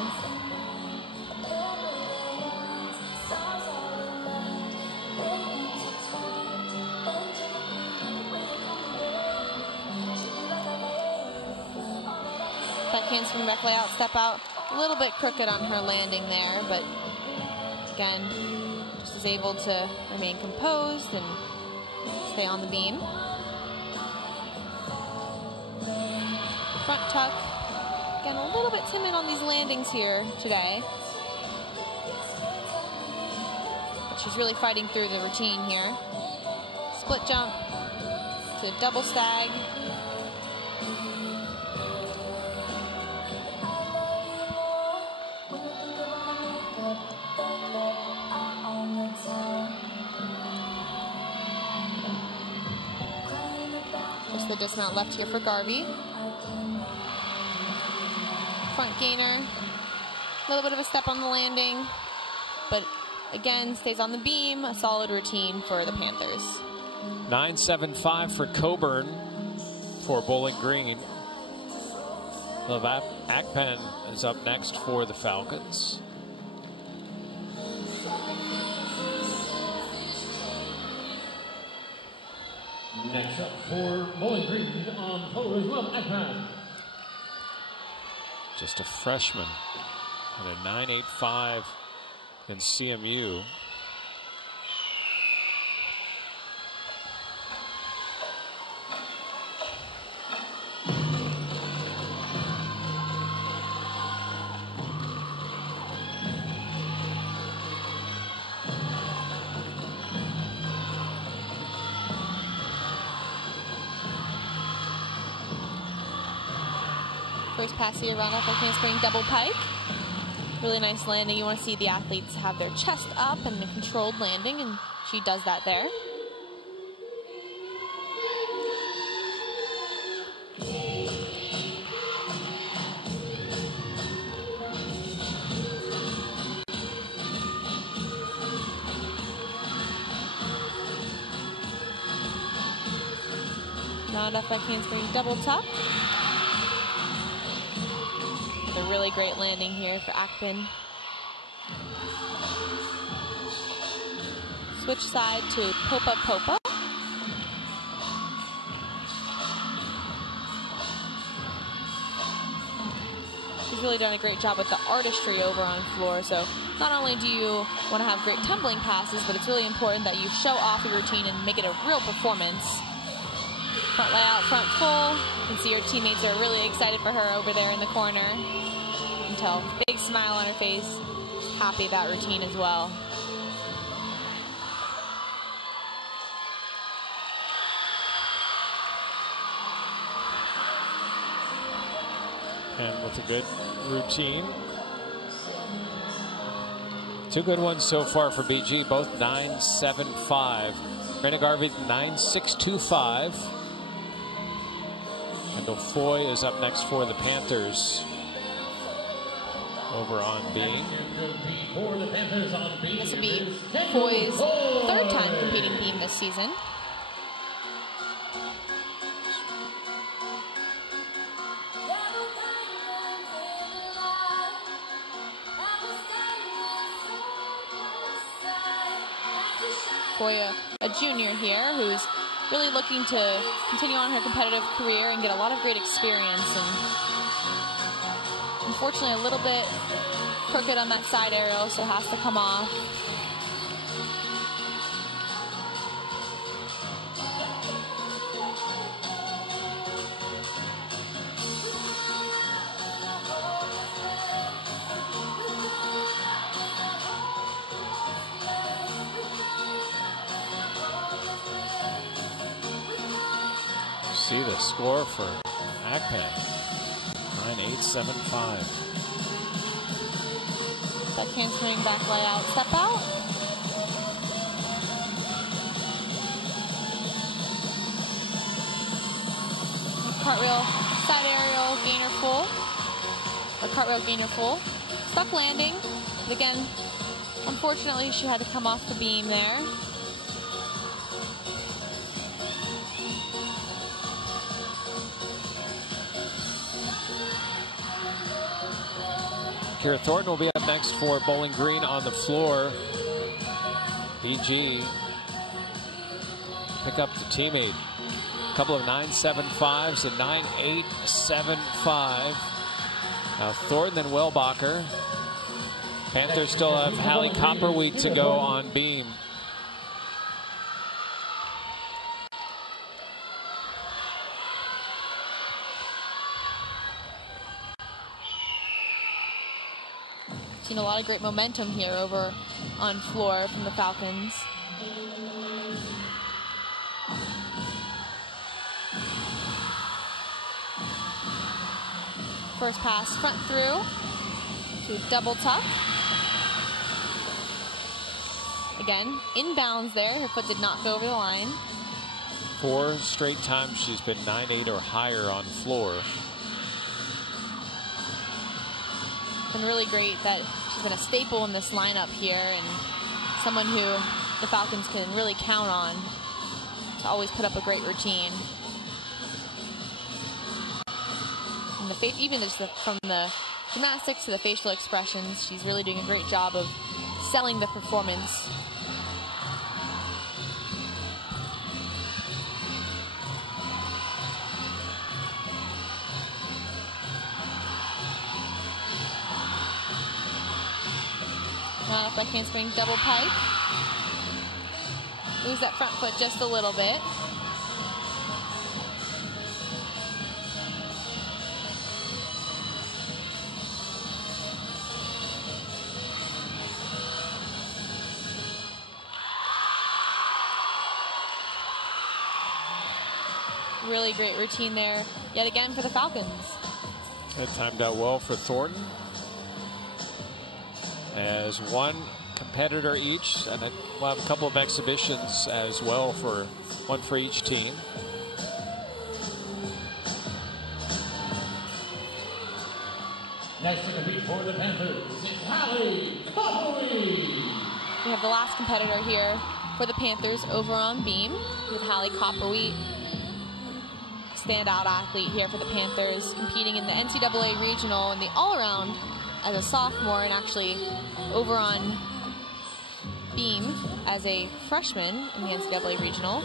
Backhands from back layout, step out, a little bit crooked on her landing there, but again, just is able to remain composed and stay on the beam. Front tuck, again, a little bit timid on these landings here today. But she's really fighting through the routine here. Split jump to double stag. The dismount left here for Garvey. Front gainer, a little bit of a step on the landing, but again stays on the beam. A solid routine for the Panthers. 9.75 for Coburn for Bowling Green. Liv Akpen is up next for the Falcons. Next up for Bowling Green on colors, Liv Akpen. Just a freshman at a 9.85 in CMU. First pass here, run up with handspring double pike. Really nice landing. You want to see the athletes have their chest up and a controlled landing, and she does that there. Round up with handspring double tuck. A really great landing here for Akpen. Switch side to Popa Popa. She's really done a great job with the artistry over on floor. So not only do you want to have great tumbling passes, but it's really important that you show off your routine and make it a real performance. Front layout, front full. You can see her teammates are really excited for her over there in the corner. You can tell, big smile on her face. She's happy about routine as well. And with a good routine. 2 good ones so far for BG, both 9.75. Raina Garvey 9.625. Kendall Foy is up next for the Panthers over on beam. This will be Foy's 3rd time competing beam this season. Koya, a junior here, who's really looking to continue on her competitive career and get a lot of great experience. And unfortunately, a little bit crooked on that side aerial, so has to come off. See the score for Akpan, 9.875. That handspring back layout step out. Cartwheel side aerial gainer full, or cartwheel gainer full. Stuck landing, but again, unfortunately she had to come off the beam there. Kira Thornton will be up next for Bowling Green on the floor. BG pick up the teammate. A couple of 9.75s and 9.875. Now Thornton and Wellbacher. Panthers still have Hallie Copperwheat to go on beam. Seen a lot of great momentum here over on floor from the Falcons. First pass front through to double tuck. Again, inbounds there. Her foot did not go over the line. 4 straight times she's been 9.8 or higher on floor. Been really great that she's been a staple in this lineup here and someone who the Falcons can really count on to always put up a great routine. And even just from the gymnastics to the facial expressions, she's really doing a great job of selling the performance. Up by handspring double pike. Moves that front foot just a little bit. Really great routine there yet again for the Falcons. That timed out well for Thornton. As one competitor each, and we'll have a couple of exhibitions as well, for one for each team. Next to compete for the Panthers is Hallie Copperwheat. We have the last competitor here for the Panthers over on beam with Hallie Copperwheat. Standout athlete here for the Panthers, competing in the NCAA regional and the all-around as a sophomore, and actually over on beam as a freshman in the NCAA regional.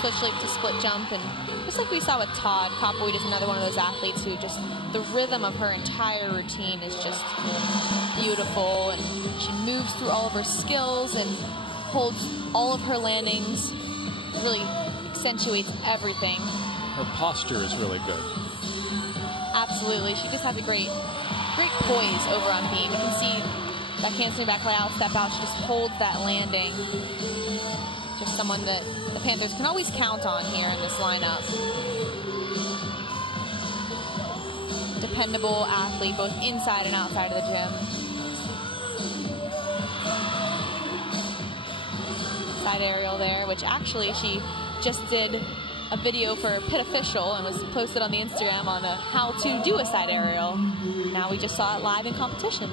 Switch leap to split jump, and just like we saw with Todd, Copperwheat is another one of those athletes who just, the rhythm of her entire routine is just beautiful, and she moves through all of her skills and holds all of her landings. Really accentuates everything. Her posture is really good. Absolutely. She just has a great poise over on beam. You can see that handspring back layout, step out. She just holds that landing. Just someone that the Panthers can always count on here in this lineup. Dependable athlete, both inside and outside of the gym. Side aerial there, which actually she just did a video for Pitt Official and was posted on the Instagram on how to do a side aerial. Now we just saw it live in competition.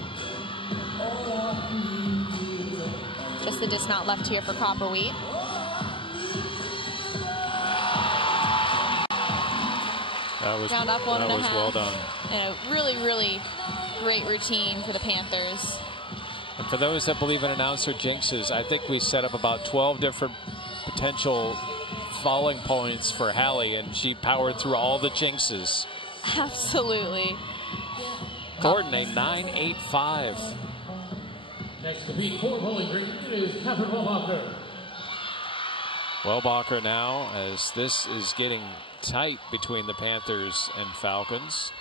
Just the dismount left here for Copperwheat. That was Round up 1.5. well done. And a really, really great routine for the Panthers. And for those that believe in announcer jinxes, I think we set up about 12 different potential falling points for Hallie, and she powered through all the jinxes. Absolutely. Gordon, a 9.85. Next to beat for Bowling Green is Catherine Wellbacher. Wellbacher now, as this is getting tight between the Panthers and Falcons.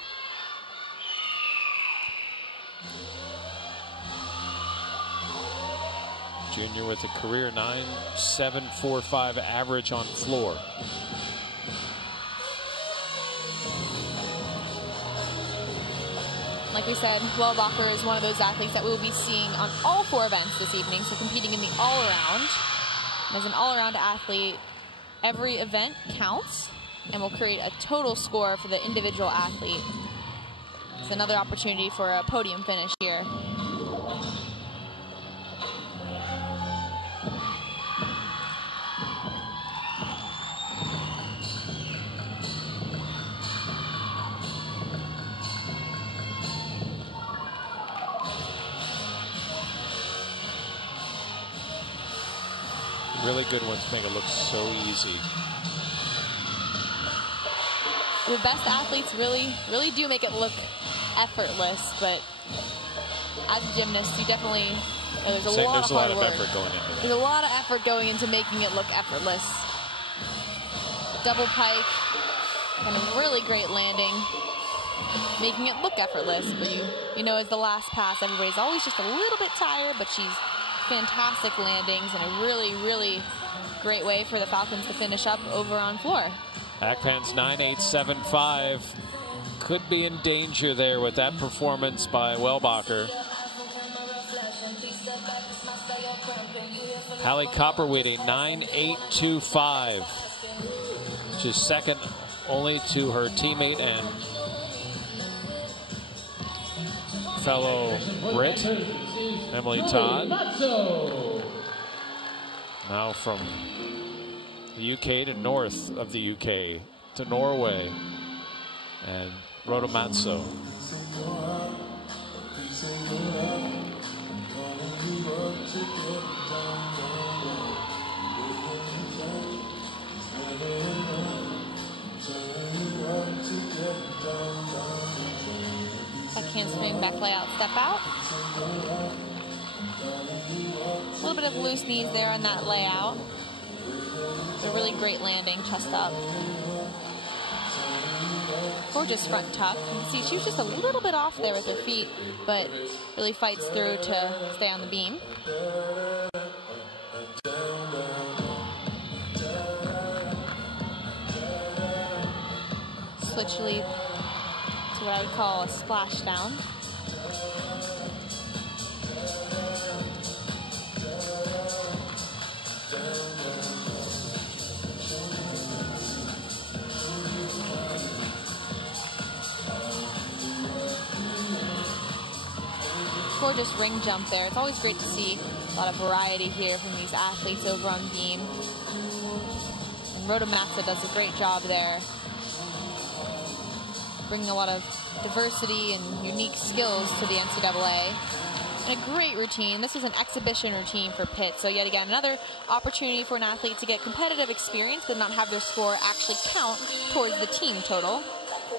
Junior with a career 9.745 average on floor. Like we said, Wellbacher is one of those athletes that we will be seeing on all 4 events this evening, so competing in the all-around. As an all-around athlete, every event counts and will create a total score for the individual athlete. It's another opportunity for a podium finish here. Really good ones make it look so easy. The best athletes really do make it look effortless, but as a gymnast, you definitely, there's a lot of hard work. Effort going into that. There's a lot of effort going into making it look effortless. Double pike, and a really great landing, making it look effortless. But you know, as the last pass, everybody's always just a little bit tired, but she's fantastic landings and a really great way for the Falcons to finish up over on floor. Akpan's 9.875 could be in danger there with that performance by Wellbacher. Hallie Copperwheat, a 9.825, which is second only to her teammate and fellow Brit, Emily Todd. Now from the UK to north of the UK to Norway, and Rhoda Matzo. Backhand swing, back layout, step out. A little bit of loose knees there on that layout. A really great landing, chest up. Gorgeous front tuck. You can see she was just a little bit off there with her feet, but really fights through to stay on the beam. Switch lead to what I would call a splashdown. Gorgeous ring jump there. It's always great to see a lot of variety here from these athletes over on beam. And Rhoda Matza does a great job there, bringing a lot of diversity and unique skills to the NCAA. And a great routine. This is an exhibition routine for Pitt. So yet again, another opportunity for an athlete to get competitive experience but not have their score actually count towards the team total.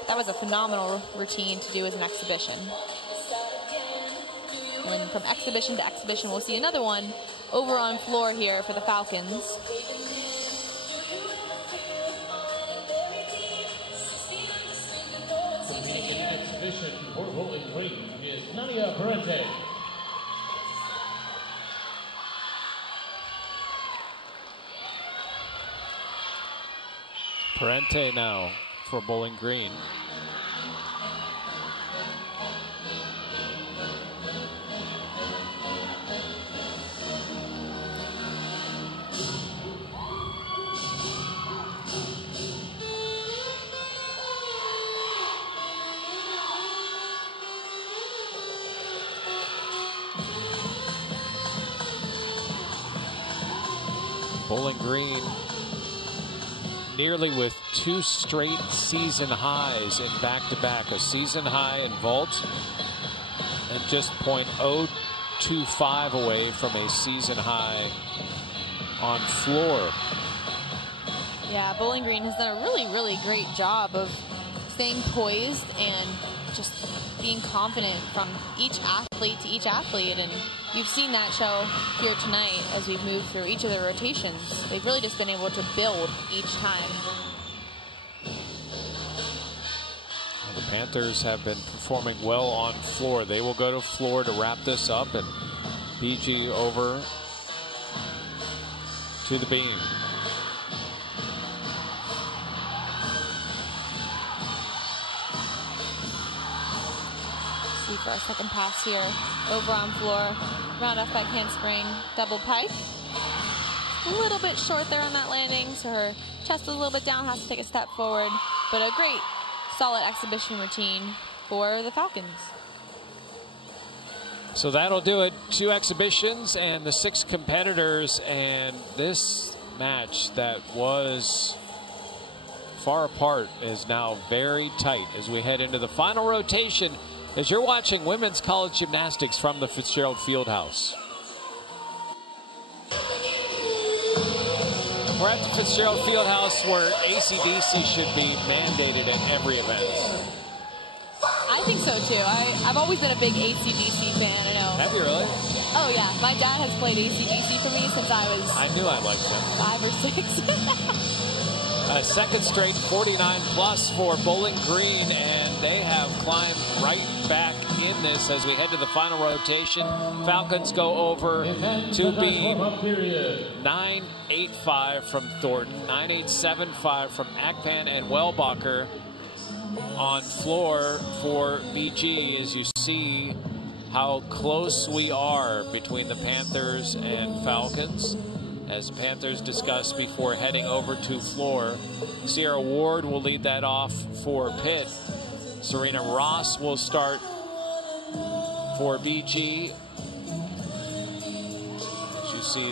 That was a phenomenal routine to do as an exhibition. And from exhibition to exhibition, we'll see another one over on floor here for the Falcons. Competing in exhibition for Bowling Green is Nadia Parente. Parente now for Bowling Green. Bowling Green nearly with 2 straight season highs in back-to-back. A season high in vault and just .025 away from a season high on floor. Yeah, Bowling Green has done a really, really great job of staying poised and just being confident from each athlete to each athlete, and you've seen that show here tonight as we've moved through each of the rotations. They've really just been able to build each time. The Panthers have been performing well on floor. They will go to floor to wrap this up, and BG over to the beam. For a second pass here, over on floor, round off back handspring, double pike. A little bit short there on that landing, so her chest is a little bit down, has to take a step forward, but a great, solid exhibition routine for the Falcons. So that'll do it. 2 exhibitions and the 6 competitors, and this match that was far apart is now very tight as we head into the final rotation. As you're watching women's college gymnastics from the Fitzgerald Fieldhouse. We're at the Fitzgerald Fieldhouse where AC/DC should be mandated at every event. I think so too. I've always been a big AC/DC fan. I know. Have you really? Oh yeah, my dad has played AC/DC for me since I was. I knew I liked them. 5 or 6. A second straight 49 plus for Bowling Green, and they have climbed right back in this as we head to the final rotation. Falcons go over to beam. 9.85 from Thornton, 9.875 from Akpan and Wellbacher. On floor for BG, as you see how close we are between the Panthers and Falcons. As Panthers discussed before heading over to floor. Sierra Ward will lead that off for Pitt. Serena Ross will start for BG. As you see,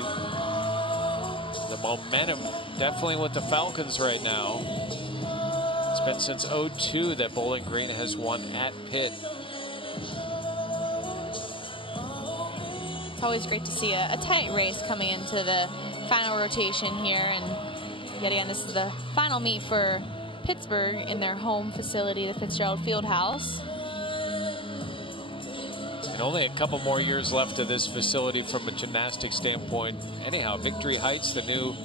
the momentum definitely with the Falcons right now. It's been since '02 that Bowling Green has won at Pitt. It's always great to see a tight race coming into the final rotation here, and yet again, this is the final meet for Pittsburgh in their home facility, the Fitzgerald Fieldhouse. And only a couple more years left of this facility from a gymnastics standpoint. Anyhow, Victory Heights, the new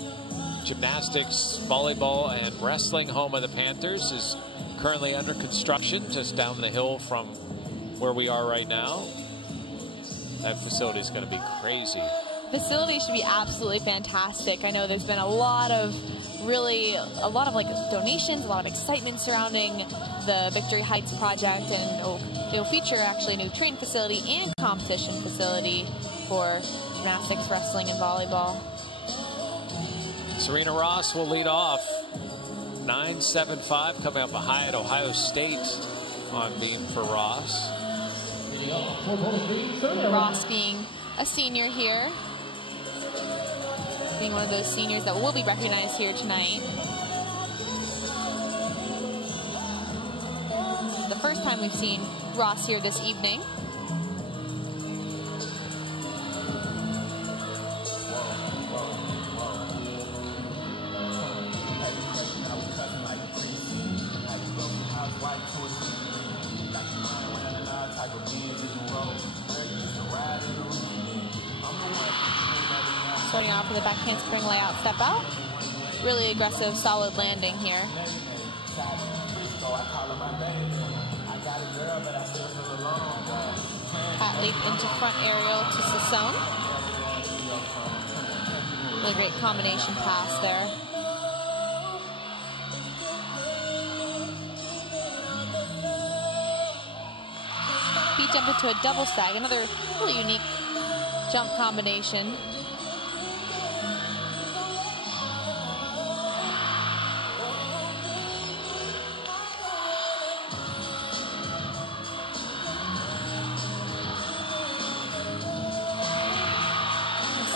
gymnastics, volleyball, and wrestling home of the Panthers, is currently under construction just down the hill from where we are right now. That facility is going to be crazy. Facility should be absolutely fantastic. I know there's been a lot of like donations, a lot of excitement surrounding the Victory Heights project, and it'll feature actually a new training facility and competition facility for gymnastics, wrestling, and volleyball. Serena Ross will lead off. 9.75 coming up a high at Ohio State on beam for Ross. Ross being a senior here, being one of those seniors that will be recognized here tonight. This is the first time we've seen Ross here this evening. Starting off with a back handspring layout step out. Really aggressive, solid landing here. Cat leap into front aerial to Sassone. Really great combination pass there. Feet jump into a double stag, another really unique jump combination.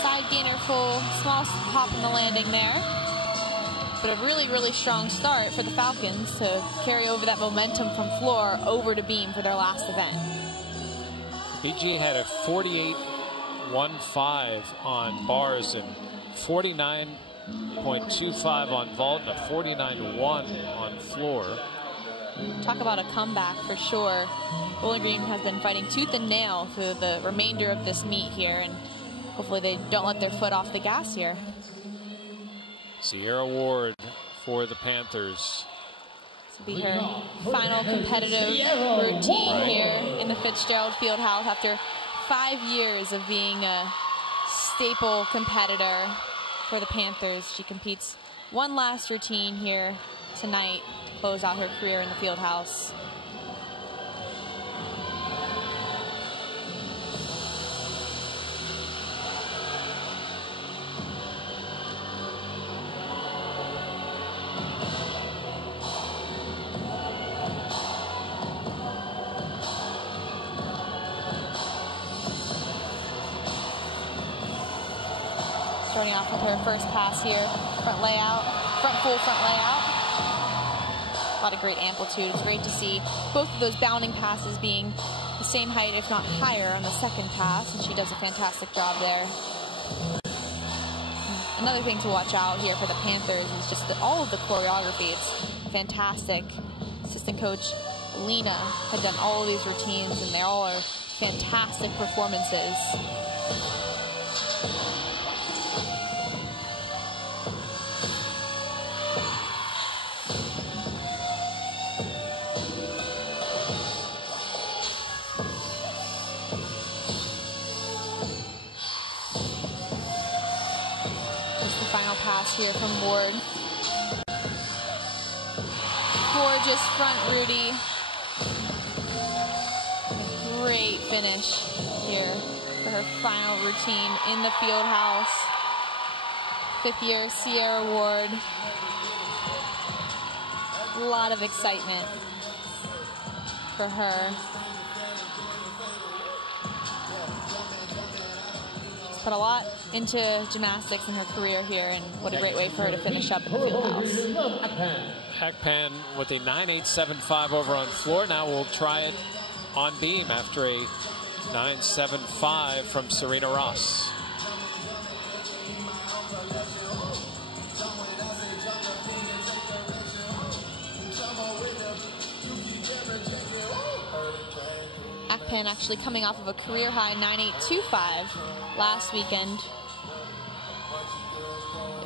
Side gainer full, small hop in the landing there. But a really, really strong start for the Falcons to carry over that momentum from floor over to beam for their last event. BG had a 48.15 on bars and 49.25 on vault and a 49.1 on floor. Talk about a comeback for sure. Bowling Green has been fighting tooth and nail through the remainder of this meet here, and hopefully they don't let their foot off the gas here. Sierra Ward for the Panthers. This will be her final competitive routine here in the Fitzgerald Fieldhouse after 5 years of being a staple competitor for the Panthers. She competes one last routine here tonight to close out her career in the Fieldhouse. Starting off with her first pass here, front layout, full front layout. A lot of great amplitude. It's great to see both of those bounding passes being the same height, if not higher, on the second pass, and she does a fantastic job there. Another thing to watch out here for the Panthers is just all of the choreography. It's fantastic. Assistant coach Lena had done all of these routines, and they all are fantastic performances. Pass here from Ward. Gorgeous front Rudy. Great finish here for her final routine in the Fieldhouse. 5th year Sierra Ward. A lot of excitement for her. Put a lot into gymnastics in her career here, and what a great way for her to finish up in the Fieldhouse. Hackpan with a 9.875 over on floor. Now we'll try it on beam after a 9.75 from Serena Ross. Hackpan actually coming off of a career high 9.825 last weekend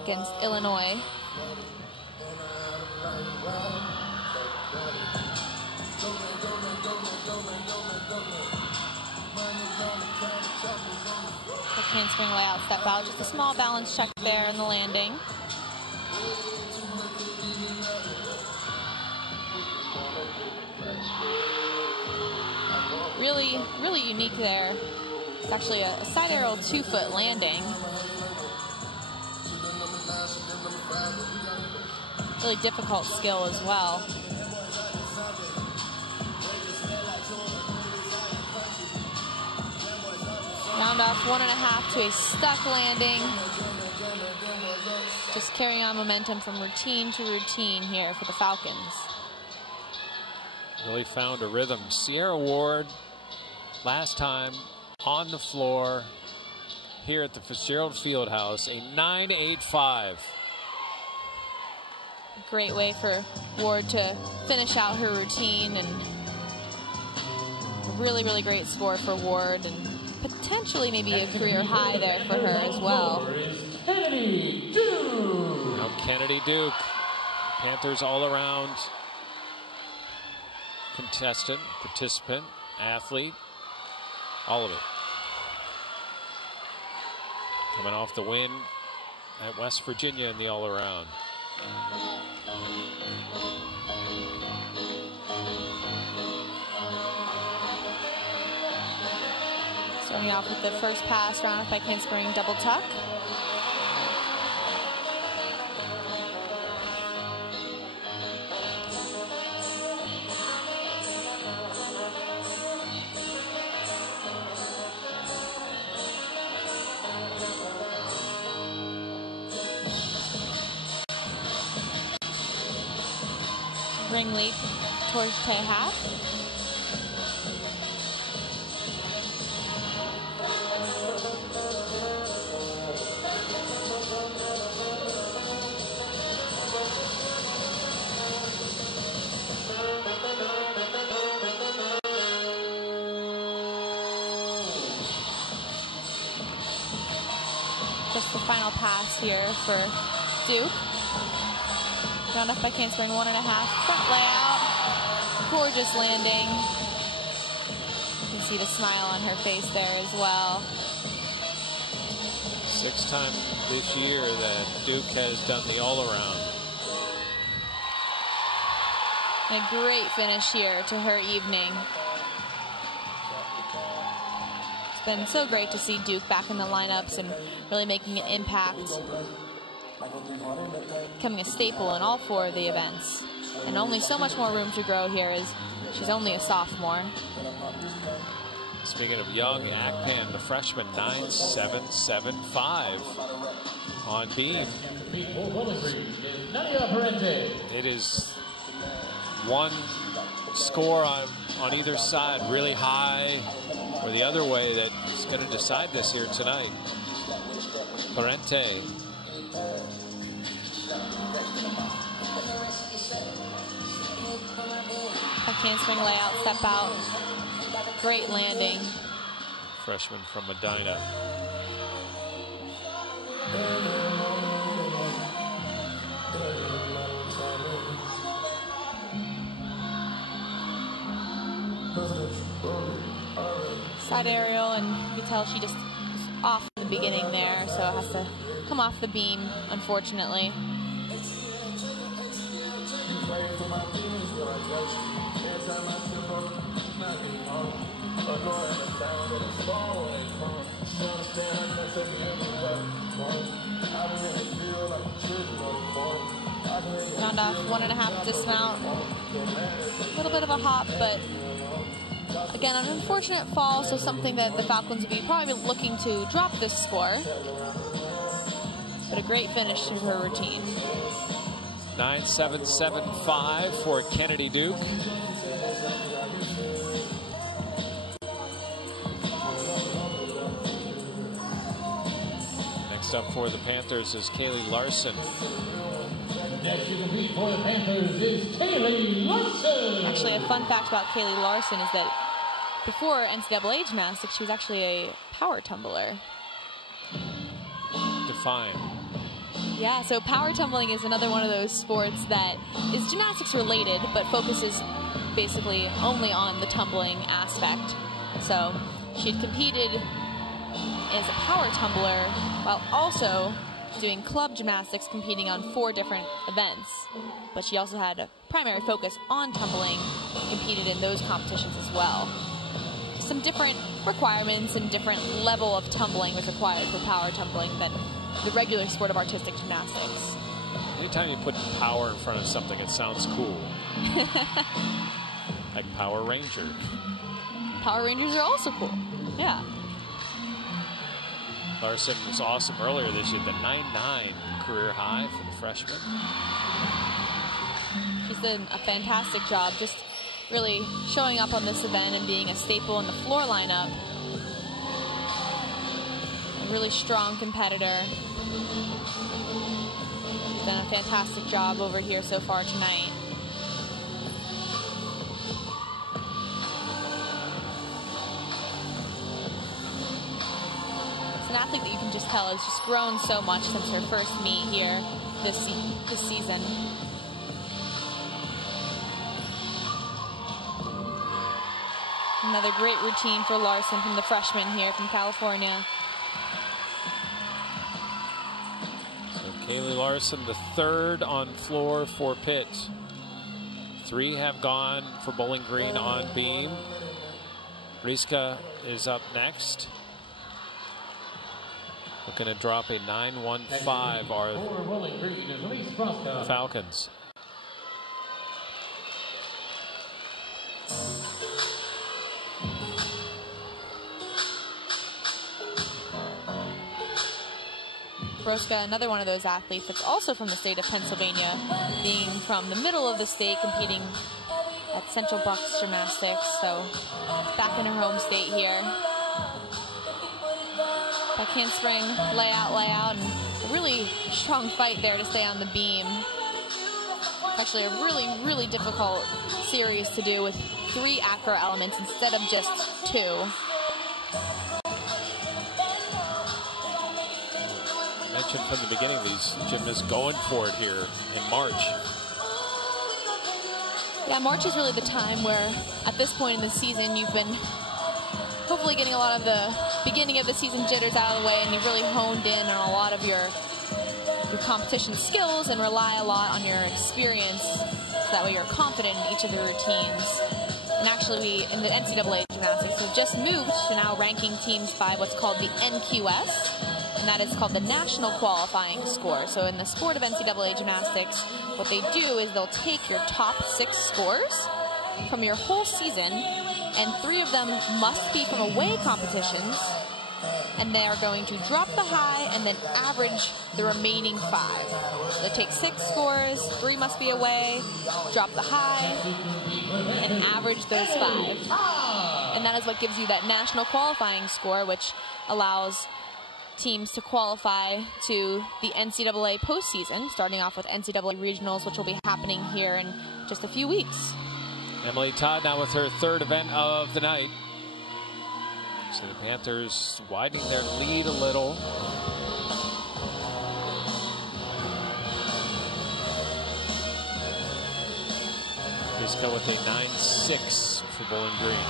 against Illinois. The handspring layout step out, just a small balance check there in the landing. Really unique there. It's actually a side arrow 2-foot landing. Really difficult skill as well. Round off 1.5 to a stuck landing. Just carrying on momentum from routine to routine here for the Falcons. Really found a rhythm. Sierra Ward, last time on the floor here at the Fitzgerald Fieldhouse, a 9.85. Great way for Ward to finish out her routine, and a really great score for Ward, and potentially maybe a career high there for her as well. Kennedy Duke. Now Kennedy Duke, Panthers all around contestant, participant, athlete, all of it. Coming off the win at West Virginia in the all-around. Starting off with the first pass, round off by handspring double tuck. spring leap towards K half. Just the final pass here for Duke. Round up by Canspring, 1.5. Front layout. Gorgeous landing. You can see the smile on her face there as well. 6th time this year that Duke has done the all-around. A great finish here to her evening. It's been so great to see Duke back in the lineups and really making an impact. Becoming a staple in all 4 of the events. And only so much more room to grow here as she's only a sophomore. Speaking of young, Akpan, the freshman, 9.775 on beam. It is one score on either side, really high or the other way, that is going to decide this here tonight. Parente. A handspring layout, step out. Great landing. Freshman from Medina. Side aerial, and you can tell she just was off in the beginning there, so it has to come off the beam, unfortunately. Round off 1.5 dismount. A little bit of a hop, but again, an unfortunate fall, so something that the Falcons will be probably looking to drop this score. But a great finish to her routine. 9.775 for Kennedy Duke. Next up for the Panthers is Kaylee Larson. Next to compete for the Panthers is Kaylee Larson. Actually, a fun fact about Kaylee Larson is that before NCAA gymnastics, she was actually a power tumbler. Define. Yeah, so power tumbling is another one of those sports that is gymnastics related, but focuses basically only on the tumbling aspect. So she had competed as a power tumbler while also doing club gymnastics, competing on 4 different events. But she also had a primary focus on tumbling, competed in those competitions as well. Some different requirements and different level of tumbling was required for power tumbling than the regular sport of artistic gymnastics. Anytime you put power in front of something, it sounds cool. Like Power Ranger. Power Rangers are also cool. Yeah. Larson was awesome earlier this year, the 9.9 career high for the freshman. She's done a fantastic job just really showing up on this event and being a staple in the floor lineup. A really strong competitor. She's done a fantastic job over here so far tonight. It's an athlete that you can just tell has just grown so much since her first meet here this season. Another great routine for Larson from the freshman here from California. So Kaylee Larson, the 3rd on floor for Pitt. 3 have gone for Bowling Green on beam. Riska is up next. Looking to drop a 9.15 are Falcons. Broska, another one of those athletes that's also from the state of Pennsylvania, being from the middle of the state, competing at Central Bucks Gymnastics, so back in her home state here. Back handspring, layout, and a really strong fight there to stay on the beam. Actually, a really difficult series to do with 3 acro elements instead of just 2. I mentioned from the beginning, these gymnasts going for it here in March. Yeah, March is really the time where, at this point in the season, you've been hopefully getting a lot of the beginning of the season jitters out of the way, and you've really honed in on a lot of your competition skills and rely a lot on your experience, so that way you're confident in each of the routines. And actually, we, in the NCAA gymnastics, have just moved to now ranking teams by what's called the NQS, and that is called the National Qualifying Score. So in the sport of NCAA gymnastics, what they do is they'll take your top 6 scores from your whole season, and 3 of them must be from away competitions, and they are going to drop the high and then average the remaining 5. So they take 6 scores, 3 must be away, drop the high, and average those 5. And that is what gives you that national qualifying score, which allows teams to qualify to the NCAA postseason, starting off with NCAA regionals, which will be happening here in just a few weeks. Emily Todd now with her 3rd event of the night. So the Panthers widening their lead a little. Bisco with a 9-6 for Bowling Green.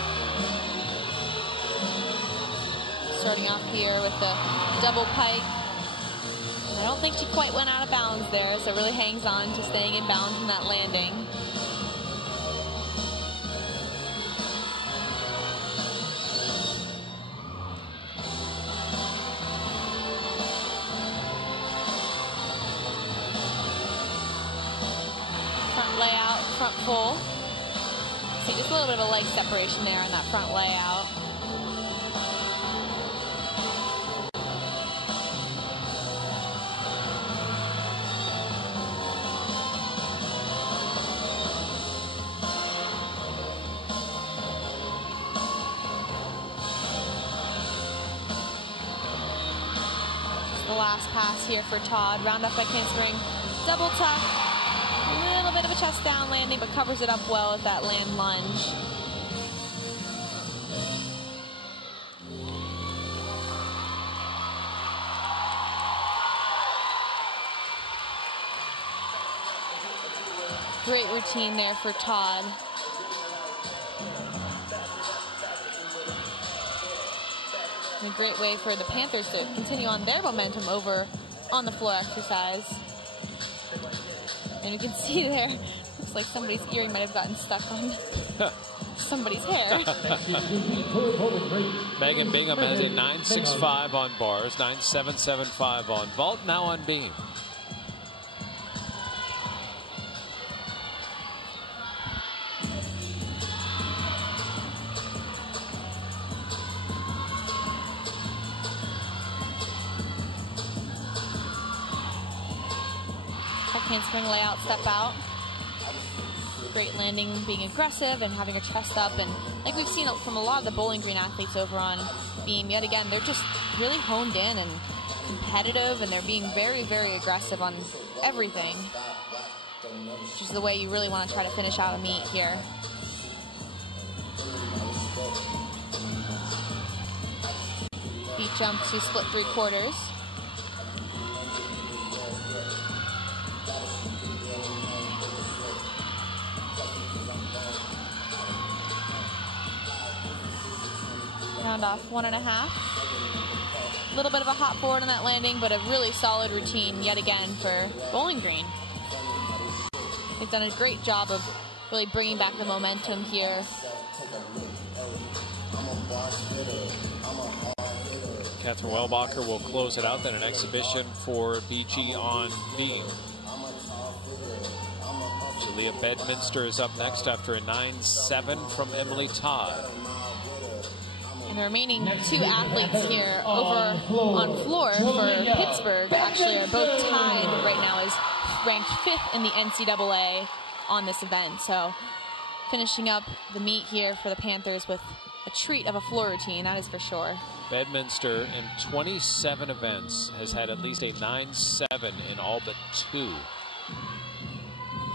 Starting off here with the double pike. I don't think she quite went out of bounds there, so it really hangs on to staying in bounds in that landing. Front layout, front full. See just a little bit of a leg separation there on that front layout. The last pass here for Todd. Round up by handspring, double tuck, a little bit of a chest down landing, but covers it up well with that land lunge. Great routine there for Todd. And a great way for the Panthers to continue on their momentum over on the floor exercise. And you can see there, looks like somebody's earring might have gotten stuck on somebody's hair. Megan Bingham has a 9.65 on bars, 9.775 on vault, now on beam. Handspring layout, step out. Great landing, being aggressive and having her chest up. And like we've seen from a lot of the Bowling Green athletes over on beam, yet again, they're just really honed in and competitive, and they're being very, very aggressive on everything, which is the way you really want to try to finish out a meet here. Feet jump to split 3/4. Round off 1.5. A little bit of a hop forward on that landing, but a really solid routine yet again for Bowling Green. They've done a great job of really bringing back the momentum here. Catherine Wellbacher will close it out, then an exhibition for Beachy on beam. Jalea Bedminster is up next after a 9.7 from Emily Todd. And the remaining two athletes here over on floor for Pittsburgh actually are both tied right now as ranked 5th in the NCAA on this event. So finishing up the meet here for the Panthers with a treat of a floor routine, that is for sure. Bedminster in 27 events has had at least a 9-7 in all but 2.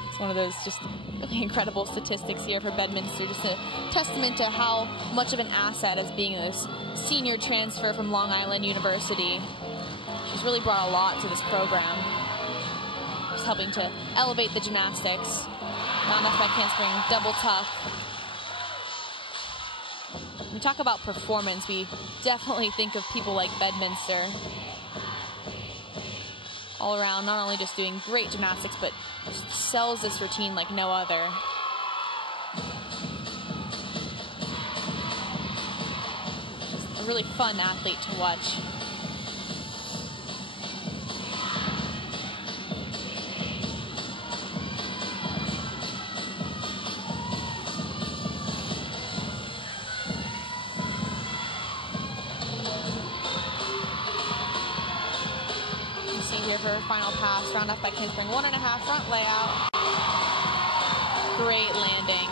It's one of those just really incredible statistics here for Bedminster, just a testament to how much of an asset as being this senior transfer from Long Island University. She's really brought a lot to this program, just helping to elevate the gymnastics. Round-off back handspring, double tuck. When we talk about performance, we definitely think of people like Bedminster. All around, not only just doing great gymnastics, but just sells this routine like no other. Just a really fun athlete to watch. Her final pass, round off by handspring, 1.5 front layout. Great landing.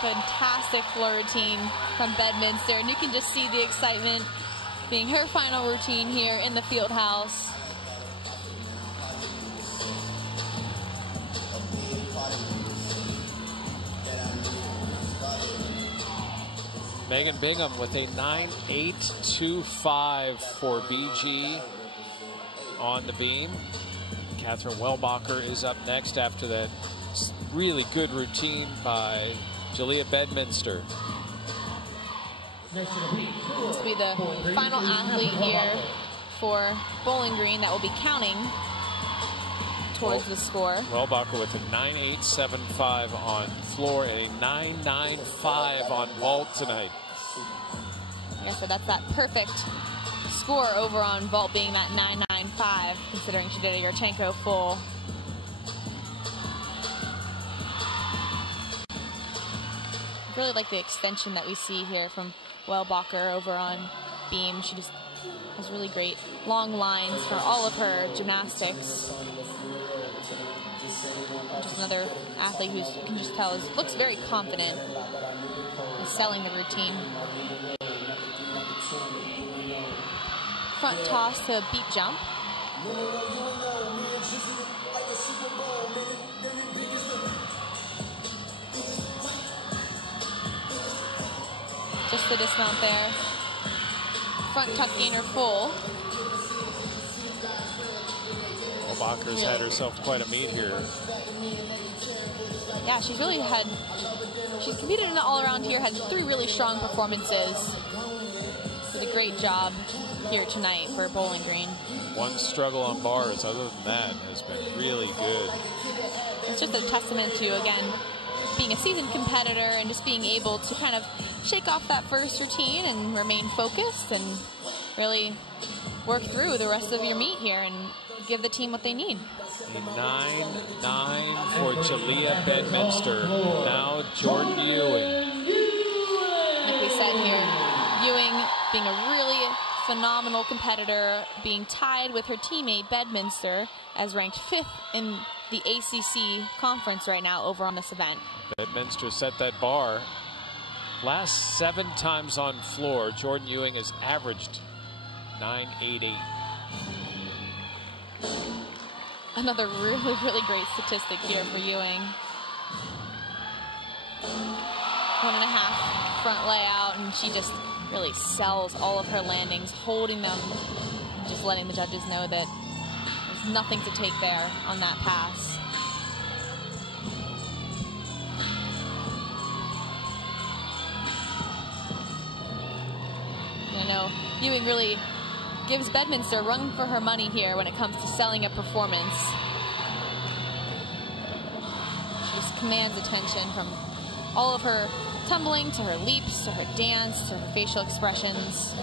Fantastic floor routine from Bedminster, and you can just see the excitement being her final routine here in the field house. Megan Bingham with a 9.825 for BG on the beam. Catherine Wellbacher is up next after that really good routine by Jalea Bedminster. This will be the final athlete here for Bowling Green that will be counting towards the score. Wellbacher with a 9.875 on floor and a 9.95 on vault tonight. Like I said, that's that perfect score over on vault, being that 9.95, considering she did a Yurchenko full. I really like the extension that we see here from Wellbacher over on beam. She just has really great long lines for all of her gymnastics. Just another athlete who you can just tell looks very confident in selling the routine. Front toss to beat jump. Just the dismount there. Front tuck gainer full. Wellbacher's had herself quite a meet here. Yeah, she's competed in the all-around here, had 3 really strong performances. Did a great job here tonight for Bowling Green. One struggle on bars, other than that, has been really good. It's just a testament to, again, being a seasoned competitor and just being able to kind of shake off that first routine and remain focused and really work through the rest of your meet here and give the team what they need. A 9.9 for Jalea Bedminster. Now Jordan Ewing. Like we said here, Ewing being a really phenomenal competitor, being tied with her teammate Bedminster as ranked 5th in the ACC conference right now over on this event. Bedminster set that bar. Last 7 times on floor, Jordan Ewing has averaged 9.88. Another really, really great statistic here for Ewing. 1.5 front layout, and she just really sells all of her landings, holding them, and just letting the judges know that there's nothing to take there on that pass. You know, Ewing really gives Bedminster a run for her money here when it comes to selling a performance. She just commands attention from all of her tumbling to her leaps to her dance to her facial expressions.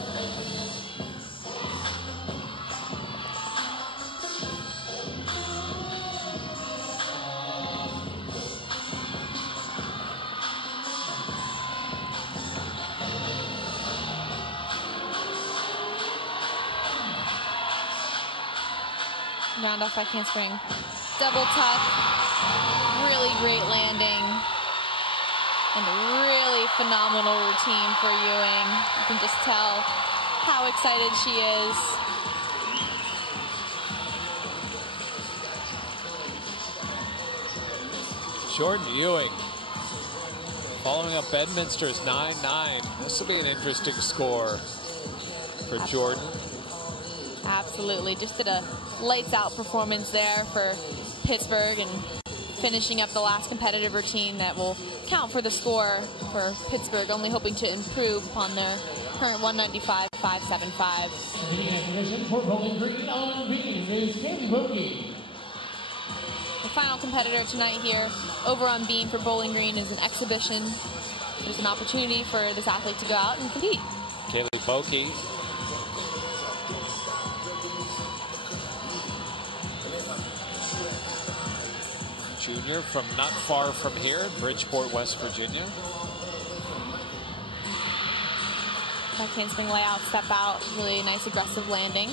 round off back handspring. Double tuck. Really great landing. And a really phenomenal routine for Ewing. You can just tell how excited she is. Jordan Ewing following up Bedminster's 9-9. This will be an interesting score for Jordan. Absolutely. Just did a lights out performance there for Pittsburgh and finishing up the last competitive routine that will count for the score for Pittsburgh, only hoping to improve upon their current 195.575. Position for Bowling Green on beam is Katie Boogie. The final competitor tonight here over on beam for Bowling Green is an exhibition. There's an opportunity for this athlete to go out and compete. Kaylee Bokey. Junior from not far from here, Bridgeport, West Virginia. Back handspring layout, step out, really nice aggressive landing.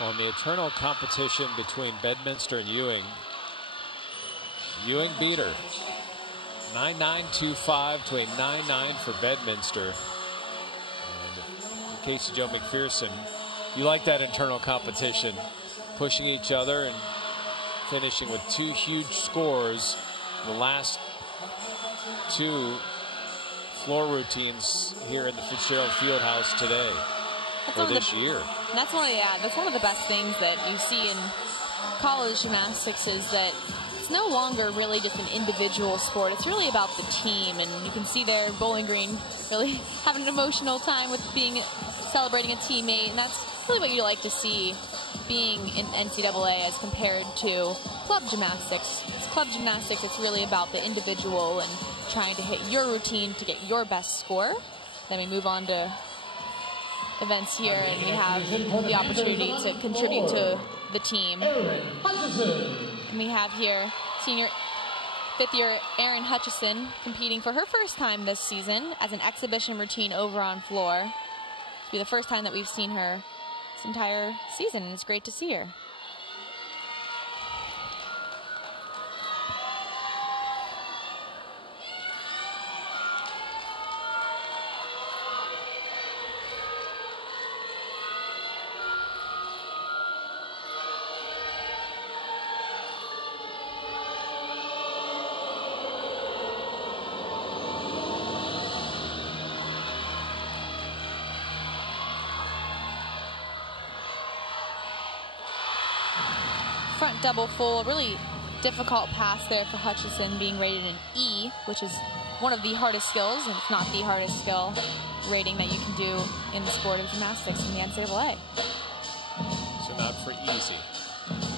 On the eternal competition between Bedminster and Ewing, Ewing beat her 9.925 to a 9.9 for Bedminster. And in case of Joe McPherson, you like that internal competition, pushing each other and finishing with two huge scores. The last two floor routines here in the Fitzgerald Fieldhouse today. For this year. That's one of the best things that you see in college gymnastics is that it's no longer really just an individual sport. It's really about the team, and you can see there Bowling Green really having an emotional time with celebrating a teammate, and that's really what you like to see being in NCAA as compared to club gymnastics. It's club gymnastics, it's really about the individual and trying to hit your routine to get your best score. Then we move on to events here, and we have the opportunity to contribute to the team. And we have here fifth-year Erin Hutchison competing for her first time this season as an exhibition routine over on floor. It'll be the first time that we've seen her this entire season, and it's great to see her. Front double full, really difficult pass there for Hutchison, being rated an E, which is one of the hardest skills, and if not the hardest skill rating that you can do in the sport of gymnastics in the NCAA. So not for easy.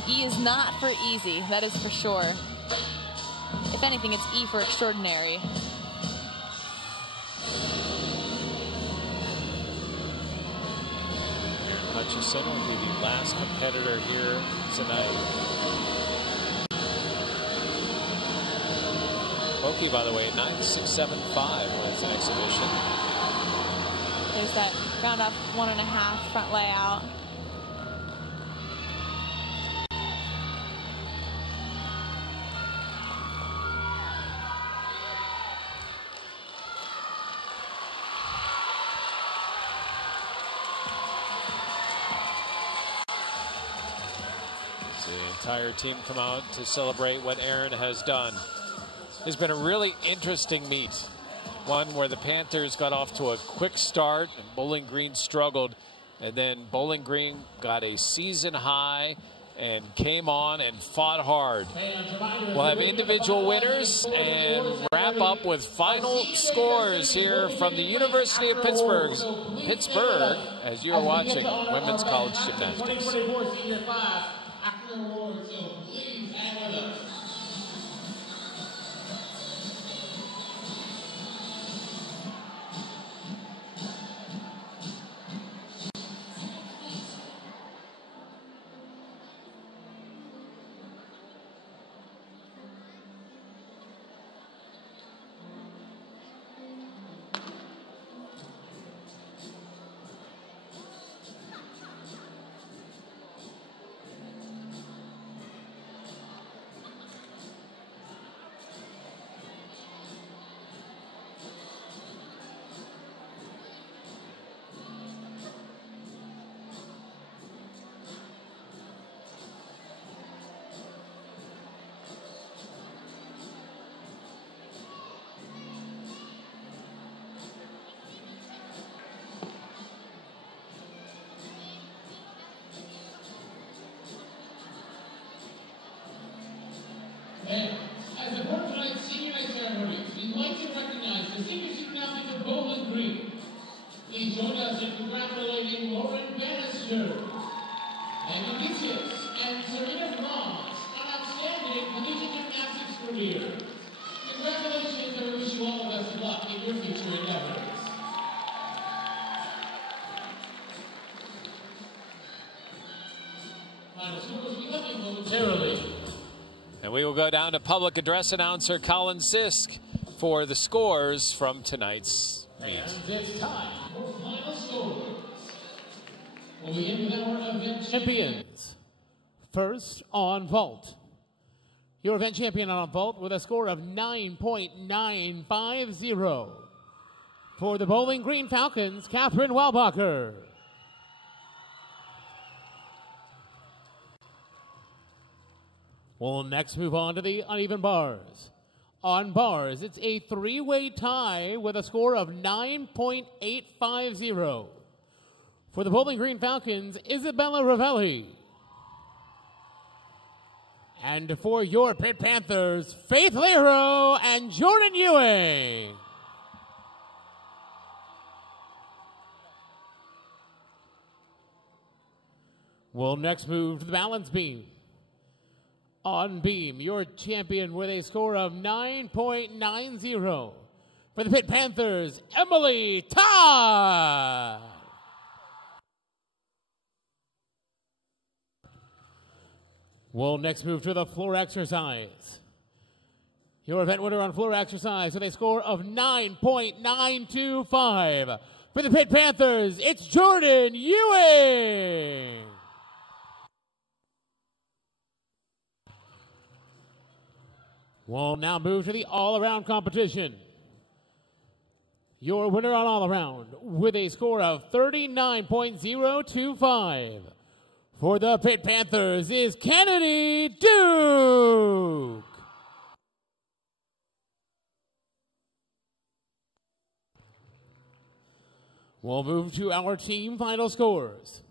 E is not for easy, that is for sure. If anything, it's E for extraordinary. Hutchison will be the last competitor here tonight. Bokey, by the way, 9.675 was an exhibition. There's that round off 1.5 front layout. Entire team come out to celebrate what Erin has done. It's been a really interesting meet. One where the Panthers got off to a quick start and Bowling Green struggled, and then Bowling Green got a season high and came on and fought hard. We'll have individual winners and wrap up with final scores here from the University of Pittsburgh, as you're watching Women's College Gymnastics. Awards, so please hang with us. And as a part of tonight's senior night ceremony, we'd like to recognize the senior gymnastics of Bowling Green. Please join us in congratulating Lauren Bannister, and Odysseus, and Serena Franz on outstanding collegiate gymnastics career. Congratulations, and we wish you all the best of luck in your future endeavors. Final scores will be coming momentarily. And we will go down to public address announcer Colin Sisk for the scores from tonight's meet. And it's time for final scores. We'll begin with our event Champions. First on vault. Your event champion on vault with a score of 9.950. For the Bowling Green Falcons, Catherine Walbacher. We'll next move on to the uneven bars. On bars, it's a three-way tie with a score of 9.850. For the Bowling Green Falcons, Isabella Ravelli. And for your Pitt Panthers, Faith Lehro and Jordan Ewing. We'll next move to the balance beam. On beam, your champion with a score of 9.90. For the Pitt Panthers, Emily Todd. We'll next move to the floor exercise. Your event winner on floor exercise with a score of 9.925. For the Pitt Panthers, it's Jordan Ewing. We'll now move to the all-around competition. Your winner on all-around with a score of 39.025 for the Pitt Panthers is Kennedy Duke. We'll move to our team final scores.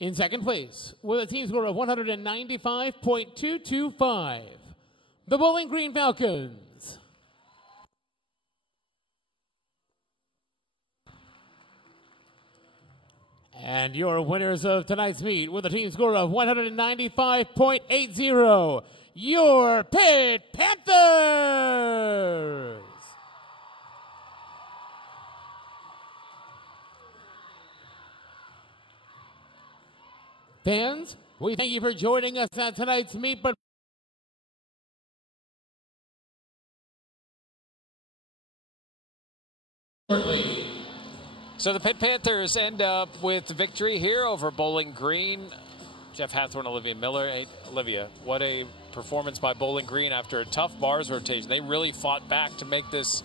In second place, with a team score of 195.225, the Bowling Green Falcons. And your winners of tonight's meet with a team score of 195.80, your Pitt Panthers. Fans, we thank you for joining us at tonight's meet, but So the Pitt Panthers end up with victory here over Bowling Green. Jeff Hathorn, Olivia Miller. Hey, Olivia, what a performance by Bowling Green after a tough bars rotation. They really fought back to make this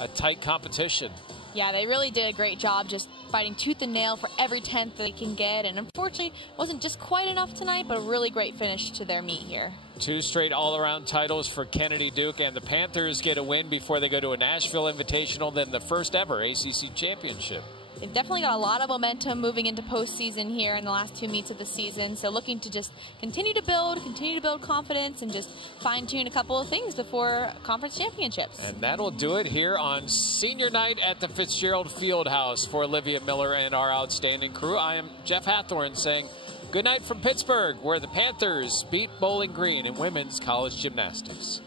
a tight competition. Yeah, they really did a great job just fighting tooth and nail for every tenth they can get. And unfortunately, it wasn't just quite enough tonight, but a really great finish to their meet here. 2 straight all-around titles for Kennedy Duke, and the Panthers get a win before they go to a Nashville Invitational, then the first ever ACC Championship. They've definitely got a lot of momentum moving into postseason here in the last 2 meets of the season. So looking to just continue to build confidence, and just fine-tune a couple of things before conference championships. And that'll do it here on senior night at the Fitzgerald Fieldhouse. For Olivia Miller and our outstanding crew, I am Jeff Hathorn saying good night from Pittsburgh, where the Panthers beat Bowling Green in women's college gymnastics.